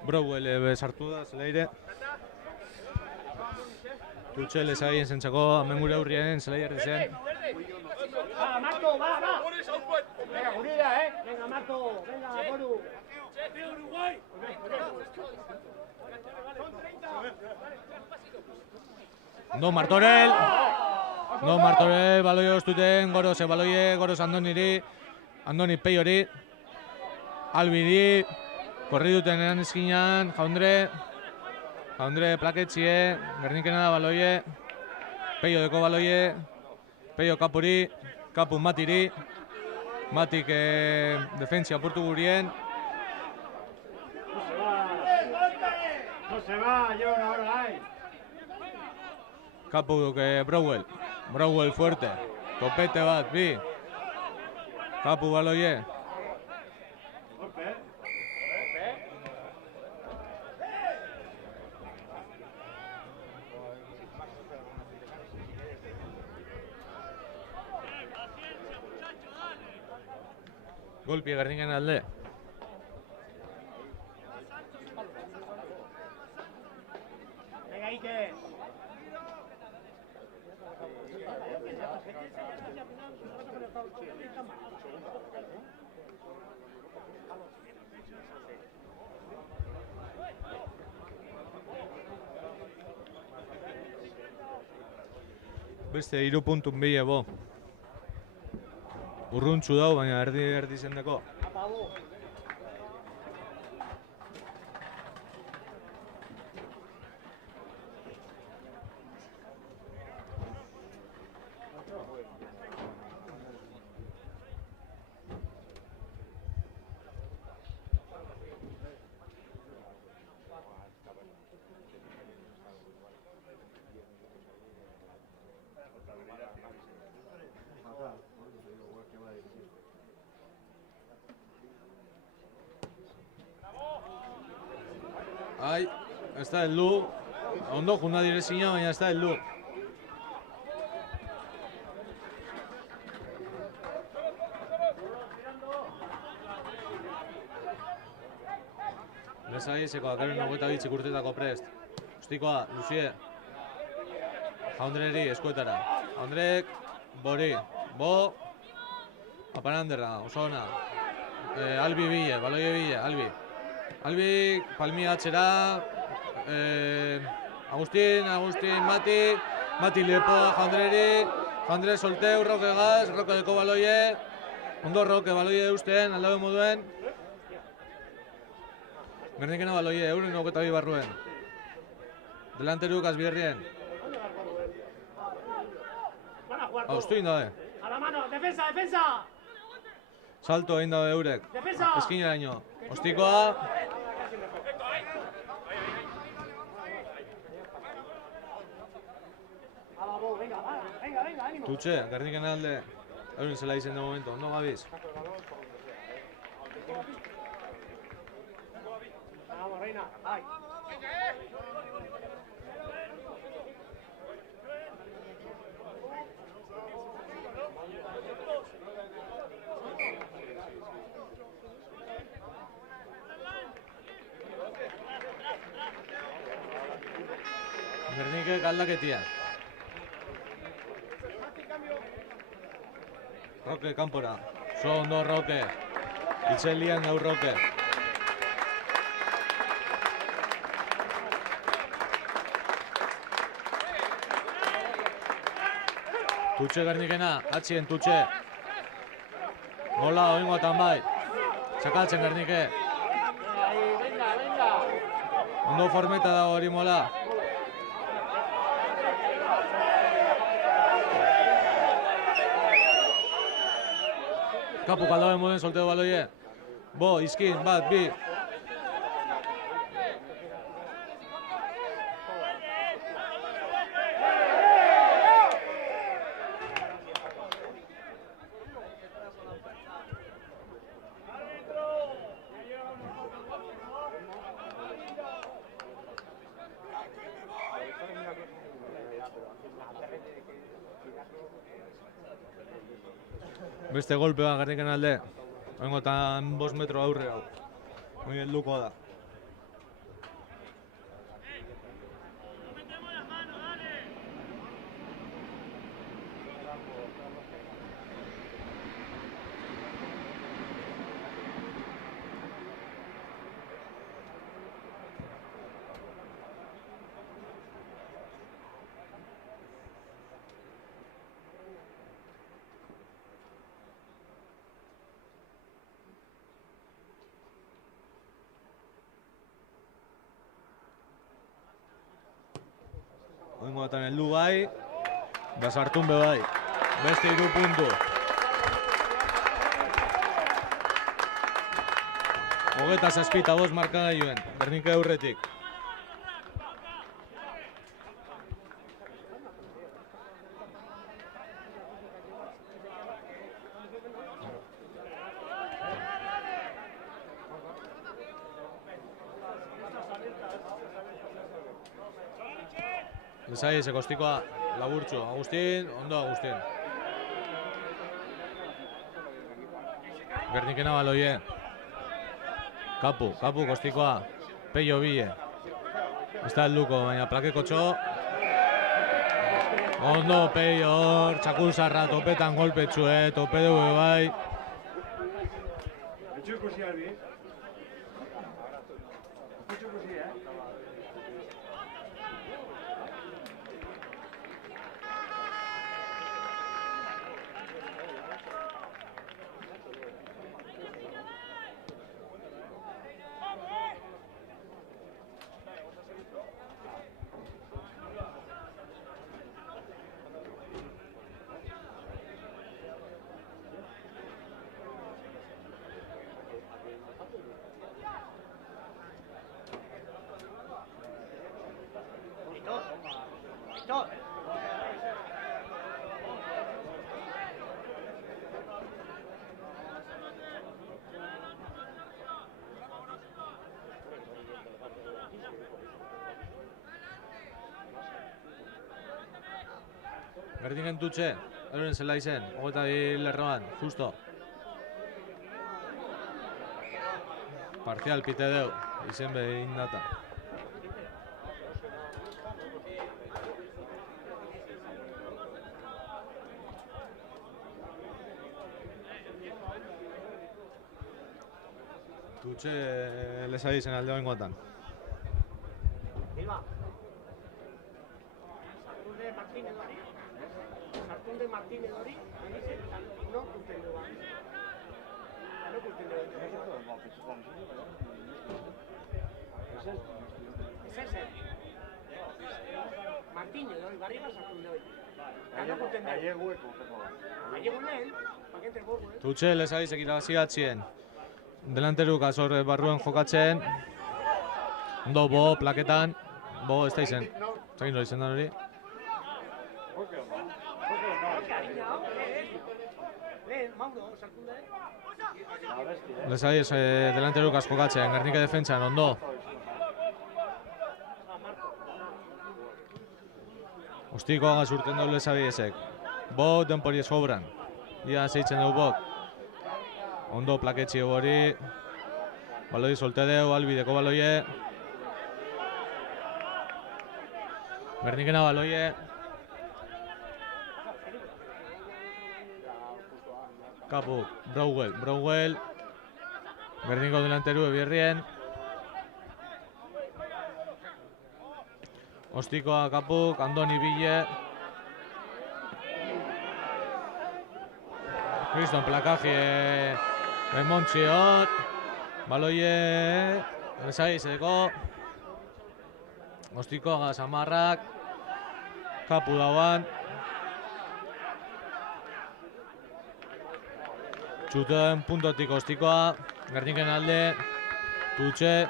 Browell sartu da, zelaire. Tutxel ezagien zentzako, hemen gure aurrien, zelaire zen. Va, Marco, va. Venga, unida, Venga, Marco, venga, Boru. Uruguay. No Martorell, baloio estuten, goro ze baloie, goro Andoniri, Andoni Peiori, Albiri, korri duten eran eskinan, Jaundre plaketxie, Gernikena da baloie, Peio deko baloie, Peio Kapuri, Kapu Matiri, Matik defentsia apurtu gurien. No se va, lleva una hora ahí. Kapu duke Browell fuerte, topete bat, bi. Kapu baloie. Golpi Gerniken alde. Venga, Ike. Beste 3 puntun bile bo. Urruntzu dau, baina erdi zendeko. Ai, ez da heldu. Ondo junda direzina, baina ez da heldu. Bezagizeko, akaren 22 urtetako prest. Ostikoa, Lucie. Jaundreri, eskuetara. Jaundrek, Bori. Bo. Aparanderra, oso ona. Albi bile, baloie bile, Albi. Albi, palmi atxera. Agustin, Mati lepo, Jaundreri. Jaundre solteu, Roke gaz, Roke deko baloie. Ondo Roke baloie eusten, aldabe moduen. Gernikena baloie, euren 22 barruen. Delanteruk azbierrien. Austu egin dabe. A la mano, defensa! Salto egin dabe eurek. Defensa! Eskineraino. Ostikoa. Venga, ánimo. Tutxe, Gernikena alde. Euren zela izen de momento, ondo gabiz. Vamos, Reina, ay. Gernikek aldaketia. Roke kanpora. So ondo Roke. Itzelian gau Roke. Tutxe Gernikena, atxien Tutxe. Mola, oingoatan bai. Sakaltzen Gernike. Ondo formeta dago hori Mola. Kapu kaldabe moden solteo baloie. Bo, izkin, bat, bi. Beste golpe bat Gerniken alde. Oingotan 5 metro aurre hau. Muy helduko da. batan heldu bai, da sartun be bai. Beste 3 puntu. Hogeta zazpita bost markagailuen, Gernika aurretik. Lesai, ese kostikoa laburtxo. Agustin, ondo Agustin. Gernikena baloie. Kapu kostikoa. Peio bile. Ez da helduko, baina plakeko txo. Ondo Peio hor, txakulzarra topetan golpetxue, tope dugu bai. Etxo ikusi albi. Etxo ikusi, Aitor! Gerniken tutxe, euren zela izen, hogeta lerroan, justo. Parzial pite deu, izen behin data. Tutxe lesa izen alde bengotan. Bilba. Sartunde Martínez hori, no kurten du bat. No kurten du Martínez hori, barri bat sartunde hori. No kurten du. Gallego lehen, pakente borgo, Tutxe lesa izek irabazi atzien. Delanteruk azor barruen jokatzen. Ondo bo, plaketan. Bo, ez da izen. Zagin hori izen da hori. Lesai ez delanteruk asko jokatzen, Gernika defentsan, ondo. Ostikoa gazurten dau Lesai ezek. Bo, denpori sobran. Ia zeitzen dugu bok. Ondo plaketxio hori. Baloi solte deu, albideko baloie. Gernikena baloie. Kapu, Brauwell. Gerniko delanteru ebierrien. Ostikoa Kapuk, Andoni Bille. Kriston plakaje Remontziot. Baloie Lesaizeko. Ostikoa Samarrak. Kapu dauan. Txuten puntotik Ostikoa. Gerniken alde. Tutxe.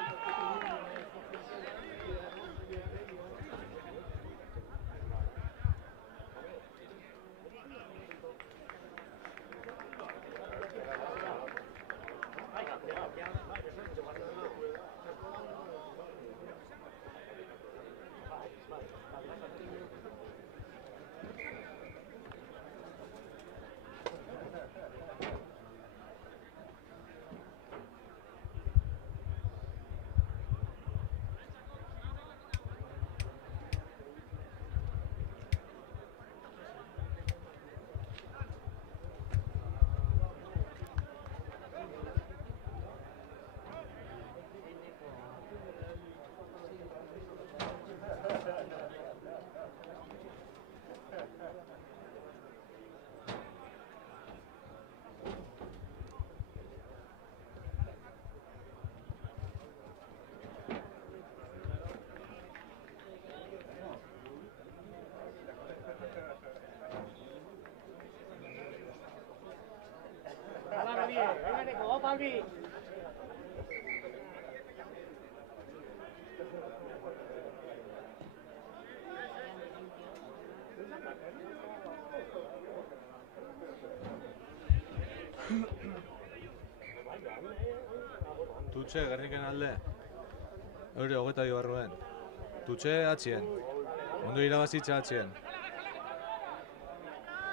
Albi. Tutxe, Gerniken alde. Eure, 22 barruen. Tutxe, atxien. Ondo irabazitza atxien.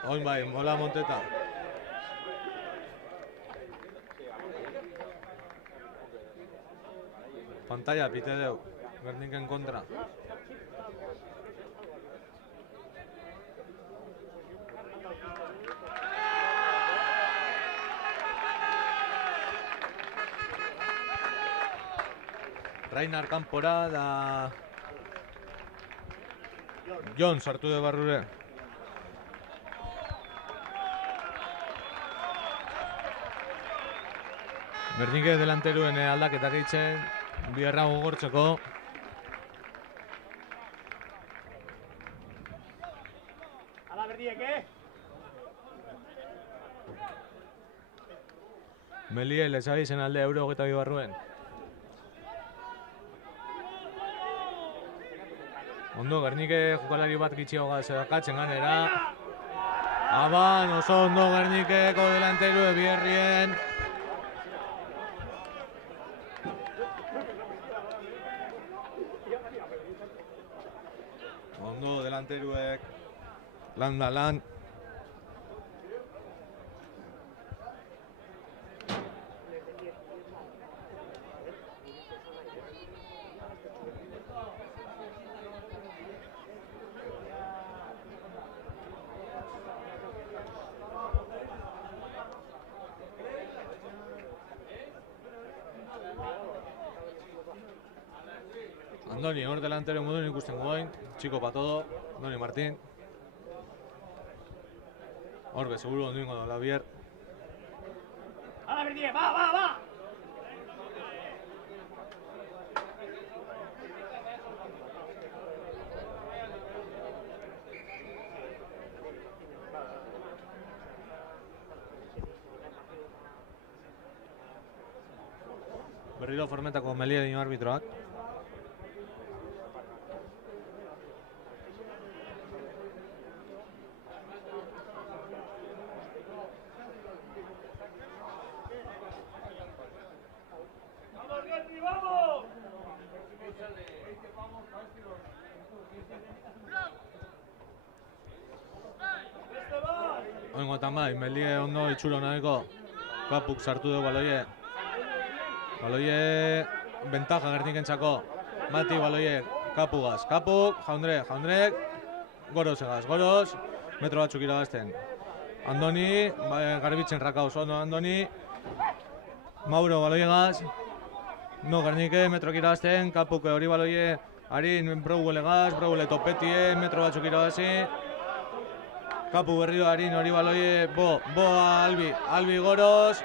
Oin bai, mola monteta. Pantalla, pite deu. Gerniken kontra. Rainar kanpora da... Jon sartu de barrure. Bernike delanteruen aldaketak eitzen, biharra gogortzeko. Ala berdiek, Melie lezabizen alde euro 22 barruen. Ondo, Gernike jokalari bat gitxioga zedakatzen ganera. Aban, oso ondo Gernikeko delanterue bierrien. Ondo delanteruek. Lan da lan. Andoni, hor delantero moduen ikusten goin, chico pa todo, Andoni Martín. Hor be, seguro ondo ingo da Labier. ala berdiek, ba! Berriro formetako Melie dino arbitroak. Oingotan bai, Melie ondo itxuro nahiko. Kapuk sartu du baloie. Baloie ventaja Gernikentzako. Mati baloie Kapugaz. Kapuk, Jaundrek. Goros egaz, Goros. Metro batzuk iragazten. Andoni, garbitzen raka oso ondo Andoni. Mauro baloiegaz. No, Gernike metrok iragazten. Kapuk hori baloie. Harin Brouwelegaz, Brouwele topetie, metro batzuk iragazi. Kapu berrio Harin hori baloie. Boa Albi Goros.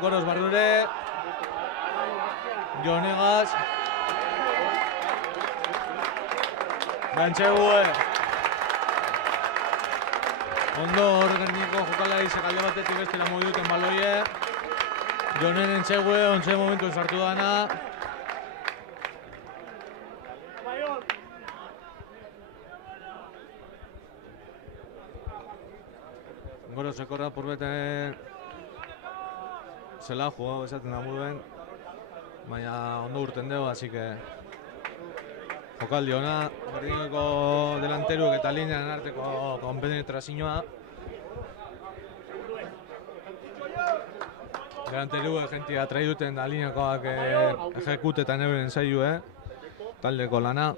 Goros barrure. Jonegaz. Gantxegue. Ondo hor Gerniko jokalari sekalde batetik bestela modu duten baloie. Jonen entxegue, ontze momentu sartu dana. Goro sekorra purbeten zela jugau esaten da muduen. Baina ondo urten dugu, así que jokaldi ona, Gerniko delanteruek eta linean arteko konpenetrazioa. Delanteruek jentia trai duten da lineakoak ejekutetan euren zailu, taldeko lana.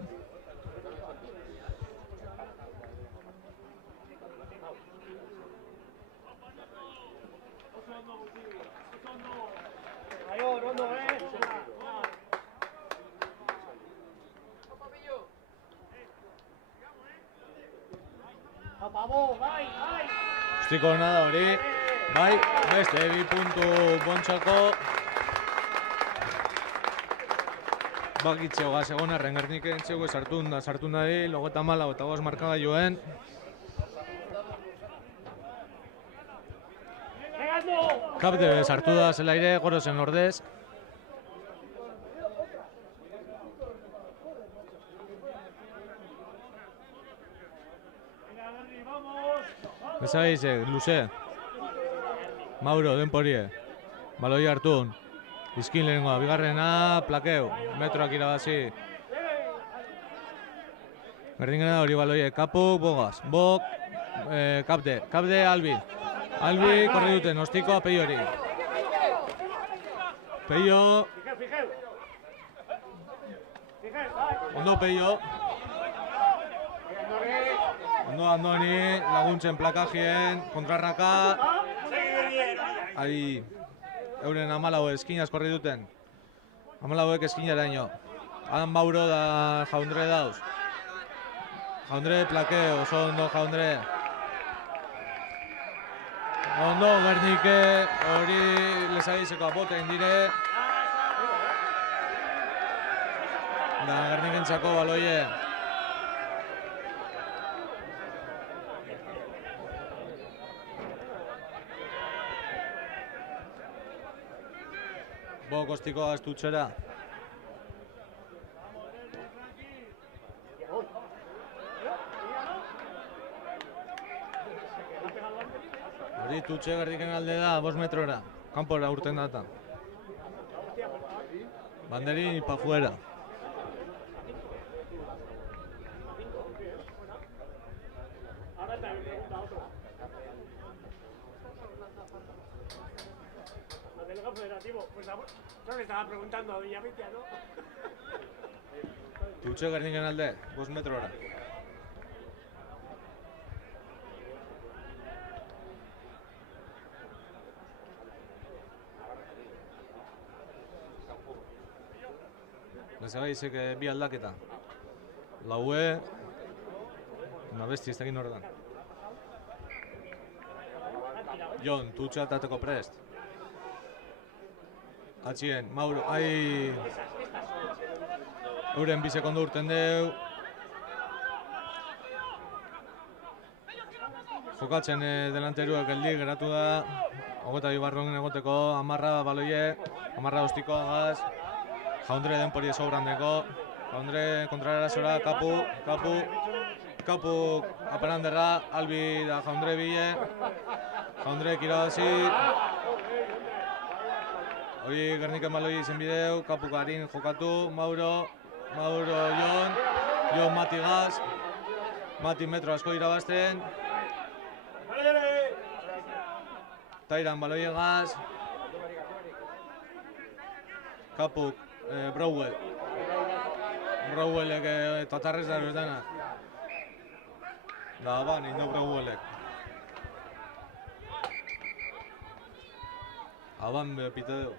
Ostiko hona da hori, bai, beste 2 puntu Bontxako. Bakitxeo gaz egon arren Gerniken txegue sartun da hi, logeta mala eta goz markagailuen. Regando! Kapde sartu da zelaire, Gorosen ordez. Bezabeize, luze. Mauro, denporie. Baloi hartun. Izkin lehenengoa, bigarrena, plakeu. Metroak irabazi. Berdingena hori baloie, kapuk, bogaz. Bok, kapde. Kapde, Albi. Albi, korri duten, ostikoa, Peio hori. Peio. Ondo Peio. Ondo Andoni, laguntzen plakajien, kontrarraka. Ari, euren 14 eskinaz korri duten. 14 eskinara ino. Han Mauro da Jaundre dauz. Jaundre plakeo, oso ondo Jaundre. Ondo Gernike, hori Lesabizeko apote indire. Da Gernikentzako baloie. Bo kostiko gaztutxera. Hori tutxe Gerniken alde da, 5 metrora. Kanpora urten data. Banderin y pa' fuera. Federativo, pues yo le estaba preguntando a Villavitia, ¿no? Tutxe Gerniken alde, 5 metrora. Lezabaizek bi aldaketa. Laue, una bestia ez dakit nordan. Jon, tutxa tateko prest. Atxien, Mauro, ai... Euren bi sekondo urten deu. Jokatzen delanteruak geldi geratu da. 22 barron egoteko, 10 baloie, 10 ostikoa gaz. Jaundre denpori sobrandeko. Jaundre kontrarazora, kapu aparanderra, Albi da Jaundre bile. Jaundre irabazi. Hori Gerniken baloi izen bideu, kapuk harin jokatu, Mauro, Jon Mati gaz. Mati metro asko irabazten. Tairan baloi gaz. Kapuk, Brauwell. Brauwellek tatarrez da dena. Da ban, indo Brauwellek. Aban pite deu.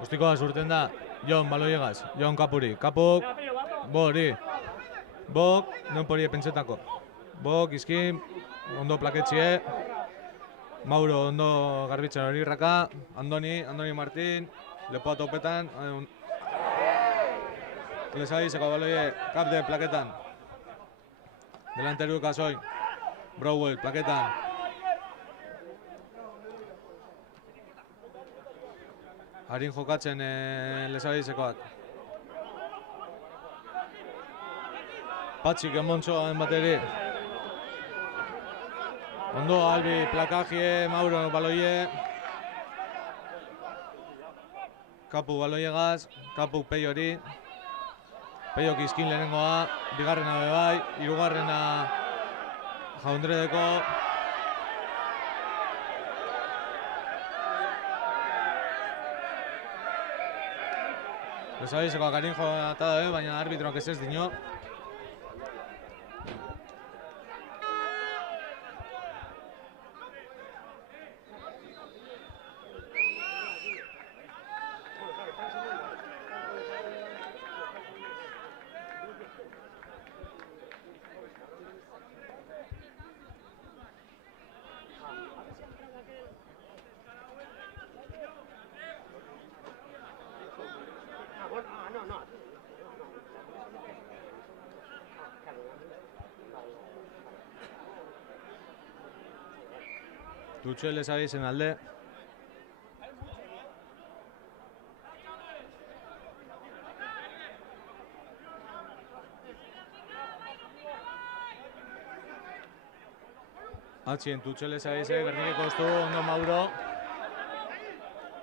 Ostikoa surten da, Jon baloiegaz, Jon kapuri, kapuk, hori. Bok, denpori pentsetako. Bok, izkin, ondo plaketxie. Mauro ondo garbitxan hori raka. Andoni Martin, lepoa topetan. Lesabizeko baloie, kapde plaketan. Delanteru kasoin. Brauwell, plaketan. Harin jokatzen Lesabizekoak. Patxik emontxoa bateri. Ondo Albi plakajie, Mauro baloie. Kapu baloie gaz, Kapu Peio hori. Peio izkin lehenengoa, bigarrena bebai, hirugarrena Jaundredeko. Lesabizekoak harin jokata da, baina arbitroak ez dino. Tutxo Lezabizen alde. Atzien Tutxo Lezabizen, Gernikeko estu, ondo Mauro.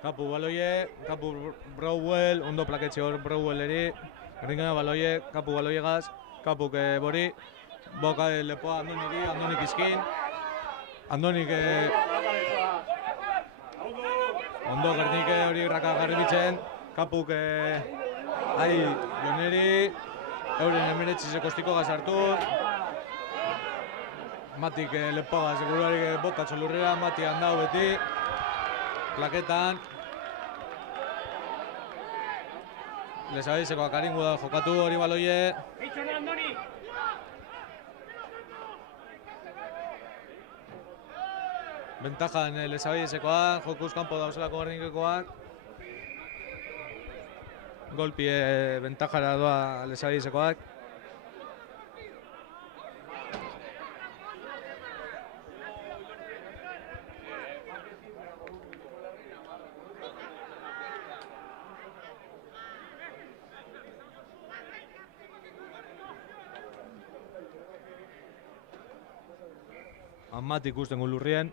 Kapu baloie, kapu Brauwell, ondo plaketxe hor Brauwelleri. Gernikena baloie, kapu baloiegaz, kapuk bori. Boka lepoa Andoniri, Andonik izkin. Andonik ondo Gernike hori raka garbitzen. Kapuk Joneri. Euren emeretxise kostiko gazartu. Matik lepoa seguruarik bota txolurrera, Mati handau beti. Plaketan. Lezabizekoak aringu da jokatu hori baloie. Eitzone Andoni! Bentajan Lezabizekoak, jokuz kanpo dauzelako Gernikekoak. Golpi bentajara doa Lezabizekoak. Amat ikusten gulurrien.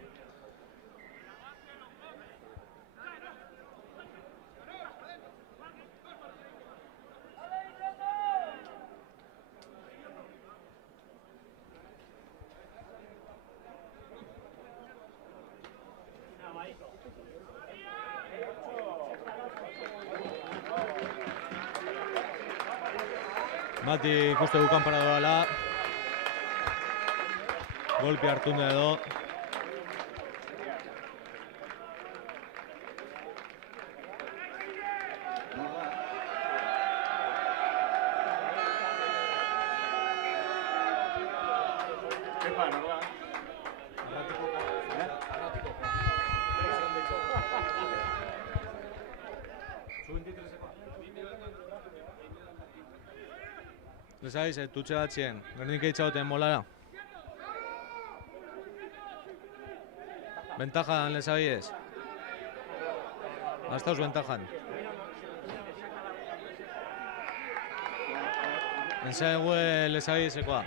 Mati ikuste du kanpara doala. Golpi hartu edo. Lesaiz, tutxe batzien, Gernike itxauten molara. Ventajan Lesaiz. Astauz ventajan. Ensaigue Lesaizekoa.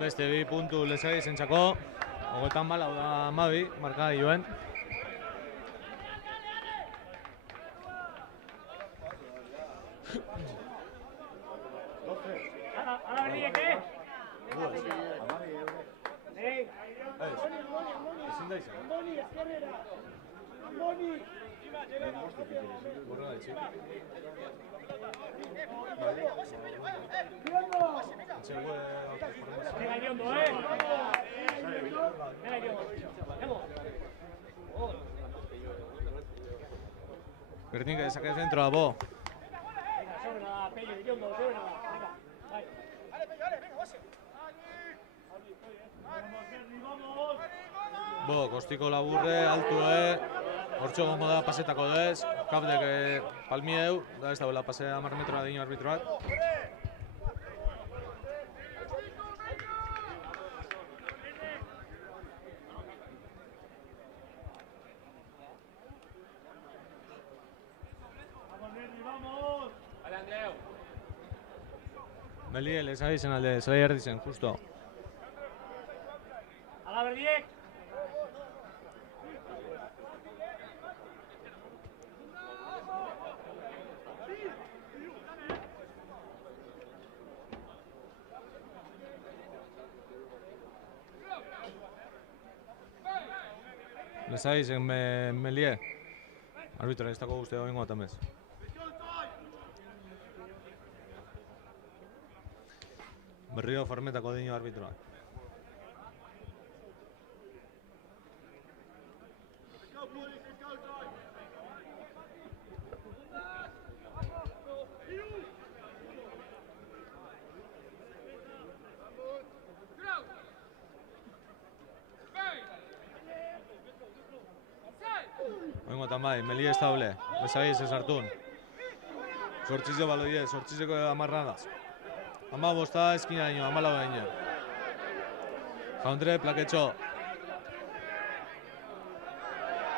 Beste 2 puntu Lesaizentzako. 34 da Mabi, marka joen. Ala berdiek, Ezin da izan. Borra da itxik. Venga, Iriondo, Venga, Iriondo. Gernikek saque centro a Bo. Venga, sobre nada, Pello, Iriondo, sobre nada. Venga, vai. Bo, kostiko laburre, altue. Hortxo gongo da pasetako dez. Kapdek palmieu. Da ez dagoela pase 10 metroa dino arbitroak. Melie Lesaizen alde, zelai erdizen, justo. Ala berdiek. Lezaiz, Melie. Arbitra, ez dago guztia bengo atamez. Berrio formetako dino arbitroa. Oingo tamai, Melie ez daule, Lezaiz ez hartun. Sortzizio baloie, sortzizeko amarranaz. 15 eskina daño, 14 daño. Jaundre, plaketxo.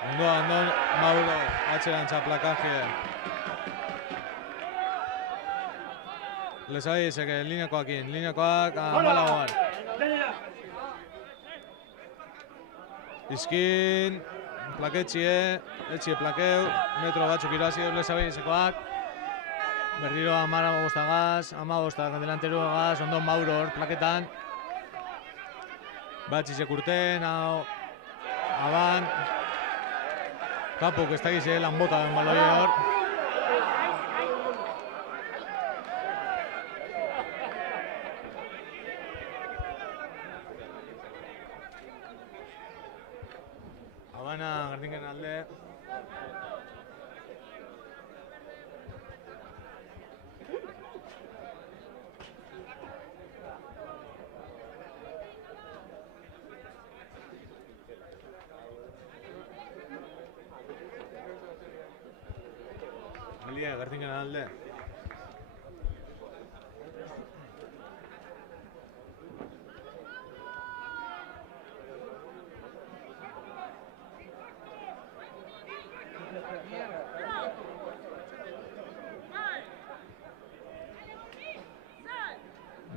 Andon, Mauro, atxerantza plakaje. Lezaiz, lineakoakin, lineakoak 14. Izkin, plaketxie, etxie plakeu, metro batzuk irazi, Lezaizekoak. Berriro 15 delanteruagaz, ondon Mauro hor plaketan. Batxizek urten, aban. Kapuk ez dakize lan bota den baloia hor. Abana Gardingen alde. Melie, Gardingen alde.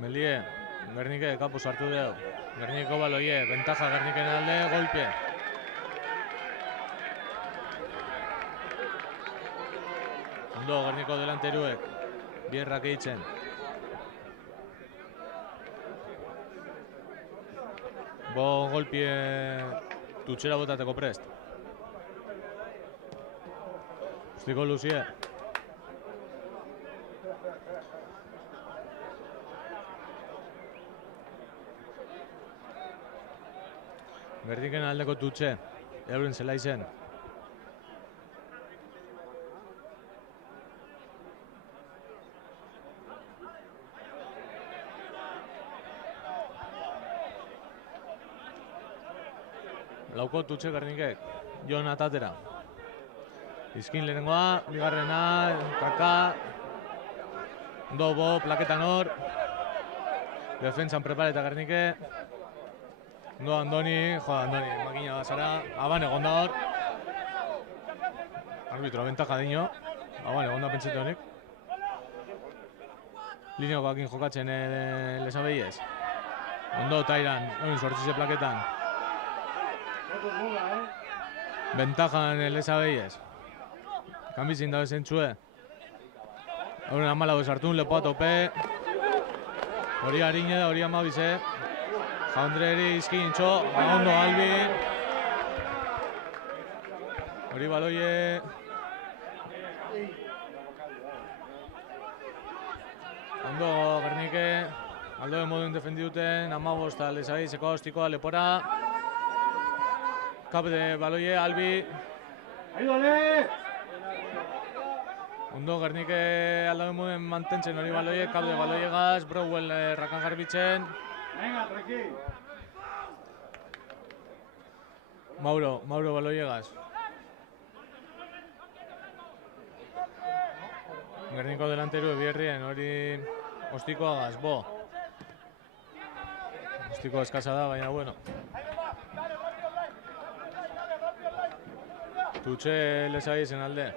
Melie, Gernike kapu sartu deu. Gernikeko baloie, ventaja Gerniken alde, golpe. Ondo, Gerniko delanteruek, bierrak eitzen. Bo golpie tutxera botateko prest. Ustiko luzie. Gerniken aldeko tutxe, euren zela izen. Lauko tutxe Gernikek, Jon atatera. Izkin lehenengoa, bigarrena, kaka. Ondo bo, plaketan hor. Defentsan prepareta Gernike. Ondo Andoni, Andoni, makina bazara. Aban egon da hor. Arbitro, ventaja dino. Aban egon da pentsatu honik. Lineokoakin jokatzen Lezabeiez. Ondo Tairan, sortzize plaketan. Ventajan Lezabeiez. Kambizin dabe zentzue. Horren 14 sartun, lepoa tope. Hori harine da, hori amabize. Jaundreri izkin txo, ondo Albi. Hori baloie. Ondo Gernike. Aldo de moduen defendiuten, 15 Lezabeizeko ostikoa lepora. Kap de baloie, Albi. Ondo Gernike aldo de moduen mantentzen hori baloie, kap de baloie gaz, Browell rakan garbitzen. Mauro baloie gaz. Gerniko delanteru ebierrien, hori ostikoa gaz, bo. Ostiko eskasa da, baina bueno. Tutxe Lezabeizen alde.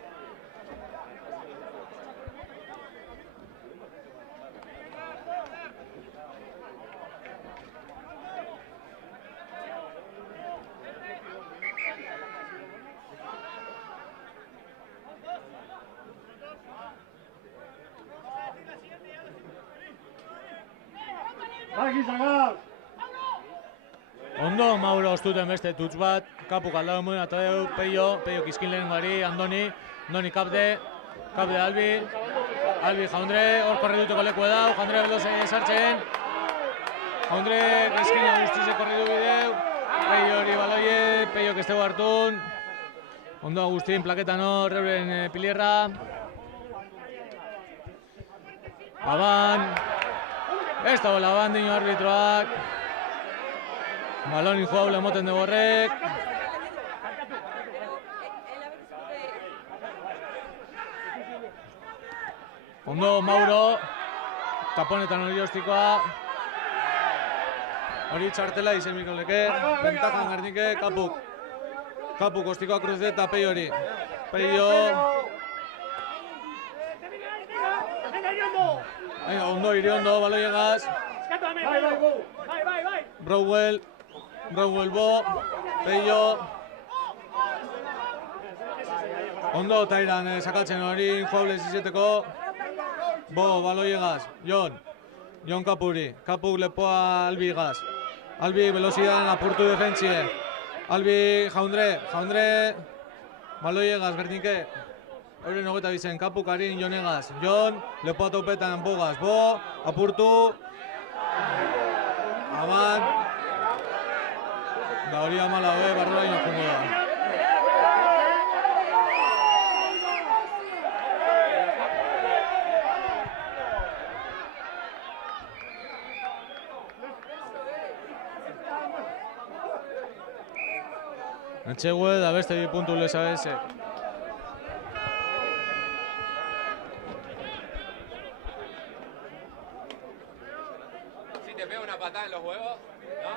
Ondo Mauro ostuten beste tutz bat, kapuk aldau muen atadeu, Peio kiskin lehenengoari, Andoni kapde Albi Jaundre, hor korre duteko leku edau, Jaundre beloze sartzen, Jaundre eskina guztize korre du bideu, Peio hori baloie, Peio kesteu hartun, ondo Agustin plaketan hor, Reuren pilierra, Aban, ez da bola Aban dino arbitroak, baloni joaule emoten dugu horrek, ondo Mauro, taponetan hori ostikoa, hori txartela izen mikoleke, bentajan Gernike, kapuk ostikoa kruz eta Peio hori, ondo Iriondo, baloiegaz, Browell bo, Peio, ondo tairan sakatzen hori, joablez izeteko, Bo, baloiegaz, Jon Kapuri, Kapuk lepoa Albigaz, Albi velozidan apurtu defentsie, Albi Jaundre, baloiegaz, Gernike, euren hogeta bizen, Kapuk harin Jonegaz, Jon, lepoa topetan Bogaz, Bo, apurtu, Aban, da hori amala barroa ino jungo da. Etxegue da beste bi puntu lezabezek. Si te pega una patada en los huevos, ¿no?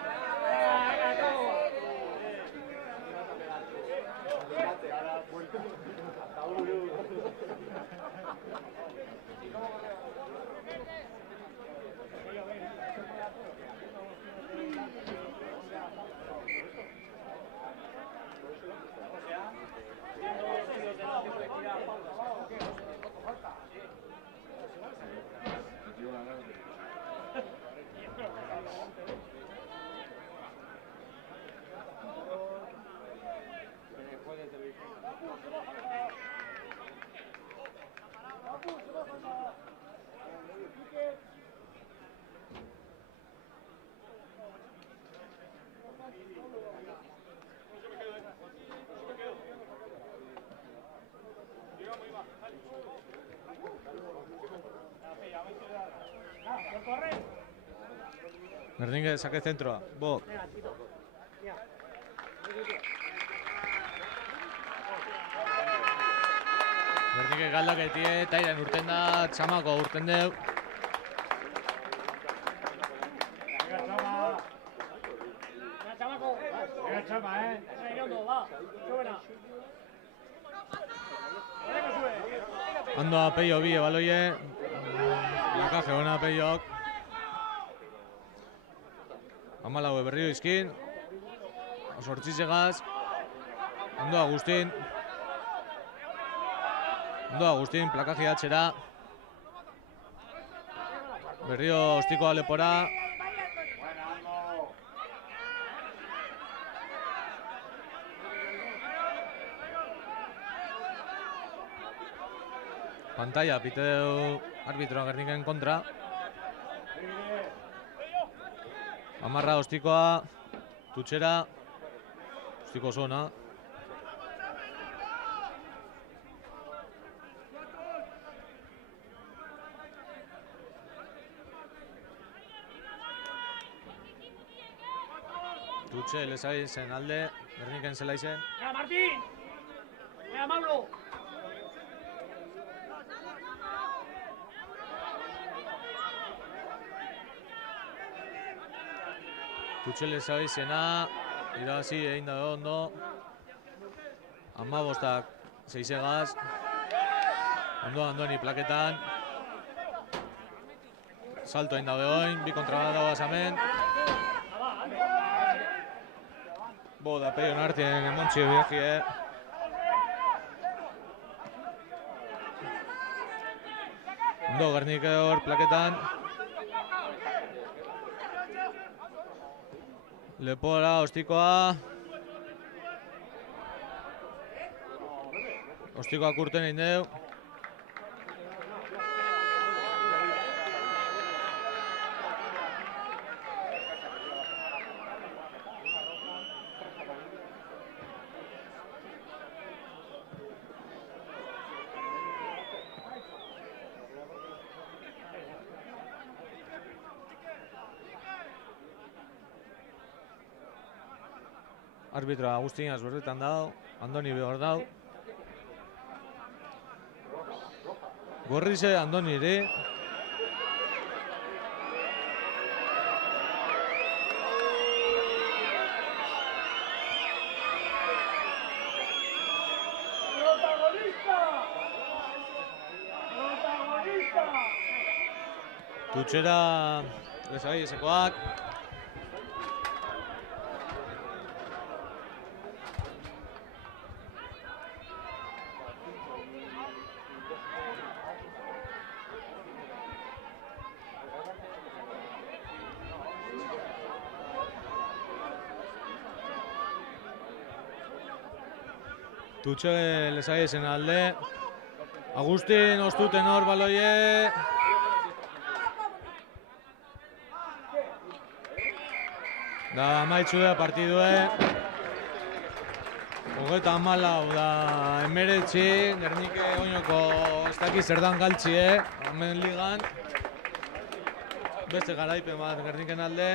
Gernike saque zentroa, Bo. Gernike galdaketie, tairen urten da, txamako urten deu. Ando a Peio bi baloie. Lakaje ona Peiok. Amalaue berrio izkin. Osortzizegaz. Ondo Agustin, plakaje atxera. Berrio ostikoa lepora. Pantalla, piteu arbitroa Gerniken kontra. Amarra ostikoa, tutxera, ostiko zona. Tutxe, lezai zen alde, Gerniken zela izen. ¡Mira, Martín! ¡Mira, Mauro! Tutxe lezai zena, irabazi egin dabe ondo. 15 zeizegaz. Ondo Andoni plaketan. Salto egin dabe oin, bi kontra bat dagoaz hemen. Bo da Peio nartien emontxio biakie. Ondo Gernik hor plaketan. Lepora, ostikoa. Ostikoak urten egin deu. Arbitra Agustin Azberretan dau, Andoni behor dau. Gorrize Andoni ere. Tutxera Lezagai esekoak. Tutxe Lezagai esen alde. Agustin ostuten hor baloie. Da amaitzu da partidue. 34 da emeretzi, Gernike oinoko ez dakiz zerdan galtzie, hemen ligan. Beste garaipen bat Gerniken alde.